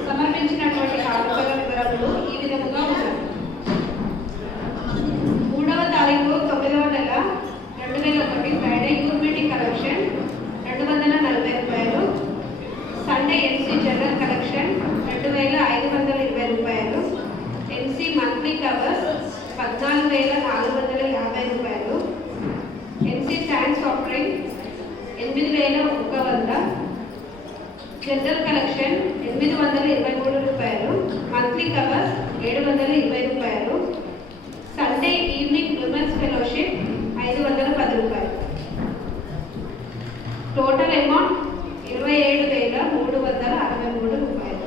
సమర్పించినటువంటి కానుకల వివరములు ఈ విధముగా ఉన్నాయి. 3వ తారీఖు 9వ నెల 2001 ఫ్రైడే యూత్ మీటింగ్ కలెక్షన్ 240 రూపాయలు. సండే ఎన్సీ జనరల్ కలెక్షన్ 2520 రూపాయలు. ఎన్సీ మంత్లీ కవర్స్ 14,450 రూపాయలు. NC thanks offering 8,100. General collection 823 రూపాయలు. మంత్లీ కవర్స్ 720 రూపాయలు. సండే ఈవినింగ్ విమెన్స్ ఫెలోషిప్ 510 రూపాయలు. టోటల్ అమౌంట్ 27,363 రూపాయలు.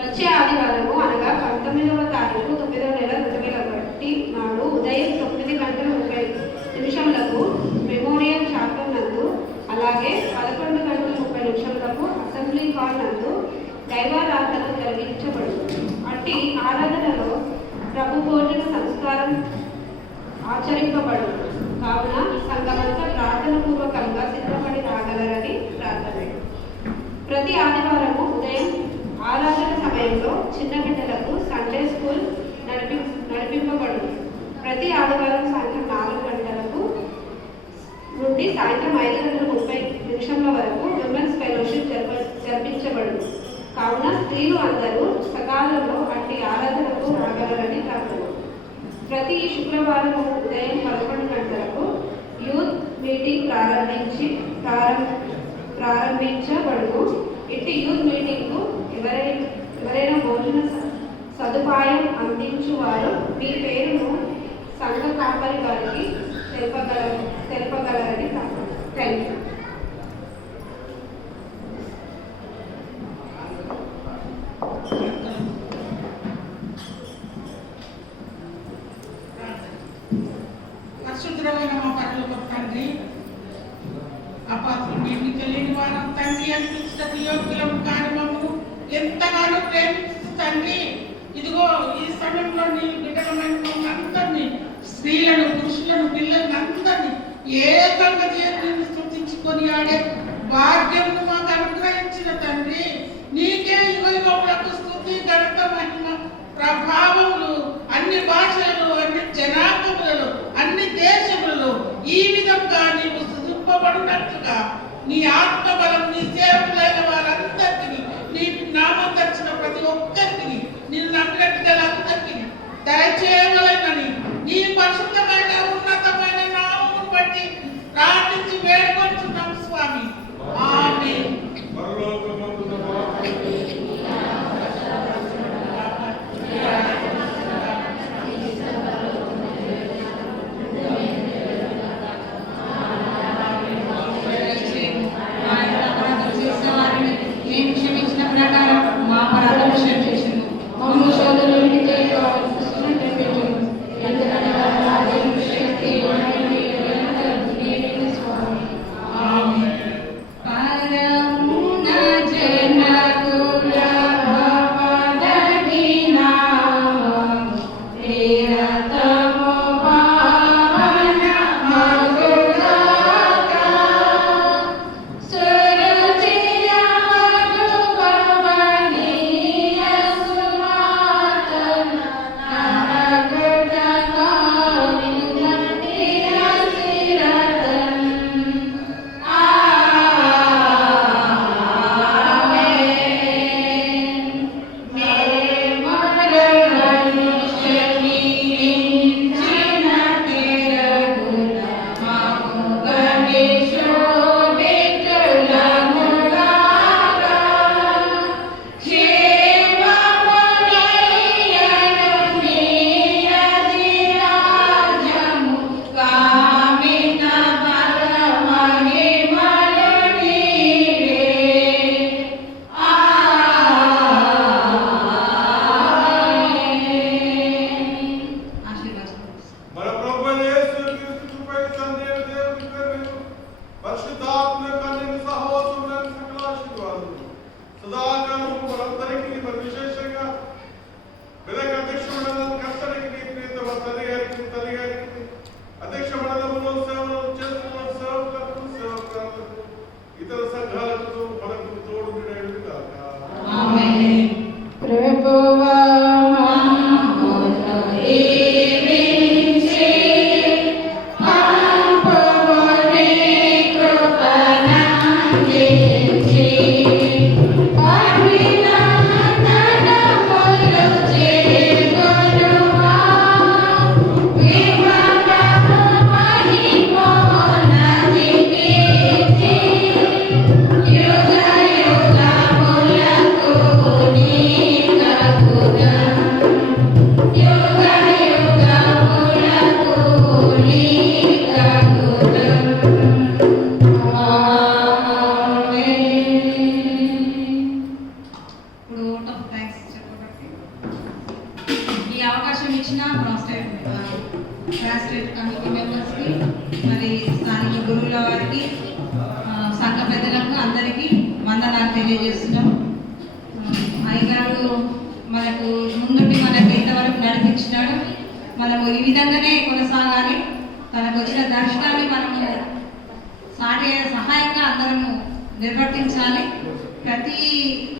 వచ్చే ఆదివారము అనగా 19వ తారీఖు 9వ నెల 2001 నాడు ఉదయం 9:30 మెమోరియల్ చాపల్ నందు, అలాగే 11:30 అసెంబ్లీ హాల్ నందు దైవారాధన జరిగించబడును. అట్టి ఆరాధనలో ప్రభు భోజన సంస్కారం ఆచరింపబడును. కావున సంఘమంతా ప్రార్థన పూర్వకంగా సిద్ధపడి రాగలరని ప్రార్థన. ప్రతి ఆదివారము ఉదయం ఆరాధన సమయంలో చిన్న బిడ్డలకు సండే స్కూల్ నడిపింపబడును. ప్రతి ఆదివారం సాయంత్రం 4 గంటలకు నుండి సాయంత్రం 5:30 వరకు విమెన్స్ ఫెలోషిప్ జరిపించబడును. కావున స్త్రీలు అందరూ సకాలంలో అట్టి ఆరాధనకు రాగలరని ప్రార్థన. ప్రతి శుక్రవారం ఉదయం 11 గంటలకు యూత్ మీటింగ్ ప్రారంభించబడును. ఇట్టి యూత్ మీటింగ్కు ఎవరైనా భోజన సదుపాయం అందించువారు మీ పేరును సంఘ కాపరి గారికి తెలుపగలరని ప్రార్థన. Thank you. పరిశుద్ధమైన మా పరలోకపు తండ్రి, అపాత్రులు ఎన్నిక లేని వారు తండ్రి అనిపించటకు యోగ్యులము కాని మమ్మను ఎంతగానో ప్రేమిస్తూ తండ్రి, ఇదిగో ఈ సమయంలో నీ బిడ్డలమైన మమ్మల్ని అందరినీ, స్త్రీలను, పురుషులను, పిల్లలను అందరినీ ఏకంగా చేరి స్తుతించుకొని ఆడే భాగ్యమును మాకు అనుగ్రహించిన తండ్రి, నీకే యుగములకు స్తుతి, ఘనత, మహిమ, ప్రభావములు అన్ని భాషలలో, అన్ని జనాంగములలో, అన్ని దేశములలో ఈ విధంగా నీవు స్తుతింపబడినట్లుగా నీ ఆత్మబలం నీ సేవకులైన వారందరికీ, నీ నామం తెచ్చిన ప్రతి ఒక్కరికి, నిన్ను నమ్మినట్టులందరికీ దయచేయవలెనని నీ పరిశుద్ధమైన ఉన్నతమైన నామం ఇతర సంఘాలకు మనకు తోడు కాక. ఆమేన్. ప్రభువా ఇప్పుడు ఓట్ ఆఫ్ థ్యాంక్స్ చెప్పబట్టి ఈ అవకాశం ఇచ్చిన ట్రాన్స్లేట్ కమిటీ మెంబర్స్కి, మరి స్థానిక గురువుల వారికి, సంఘ పెద్దలకు అందరికీ వందనాలు తెలియజేస్తున్నాం. అయ్యగారు మనకు ముందుండి మనకు ఇంతవరకు నడిపించినాడు. మనము ఈ విధంగానే కొనసాగాలి. తనకు వచ్చిన దర్శనాన్ని మనము సాటి సహాయంగా అందరము నిర్వర్తించాలి. ప్రతి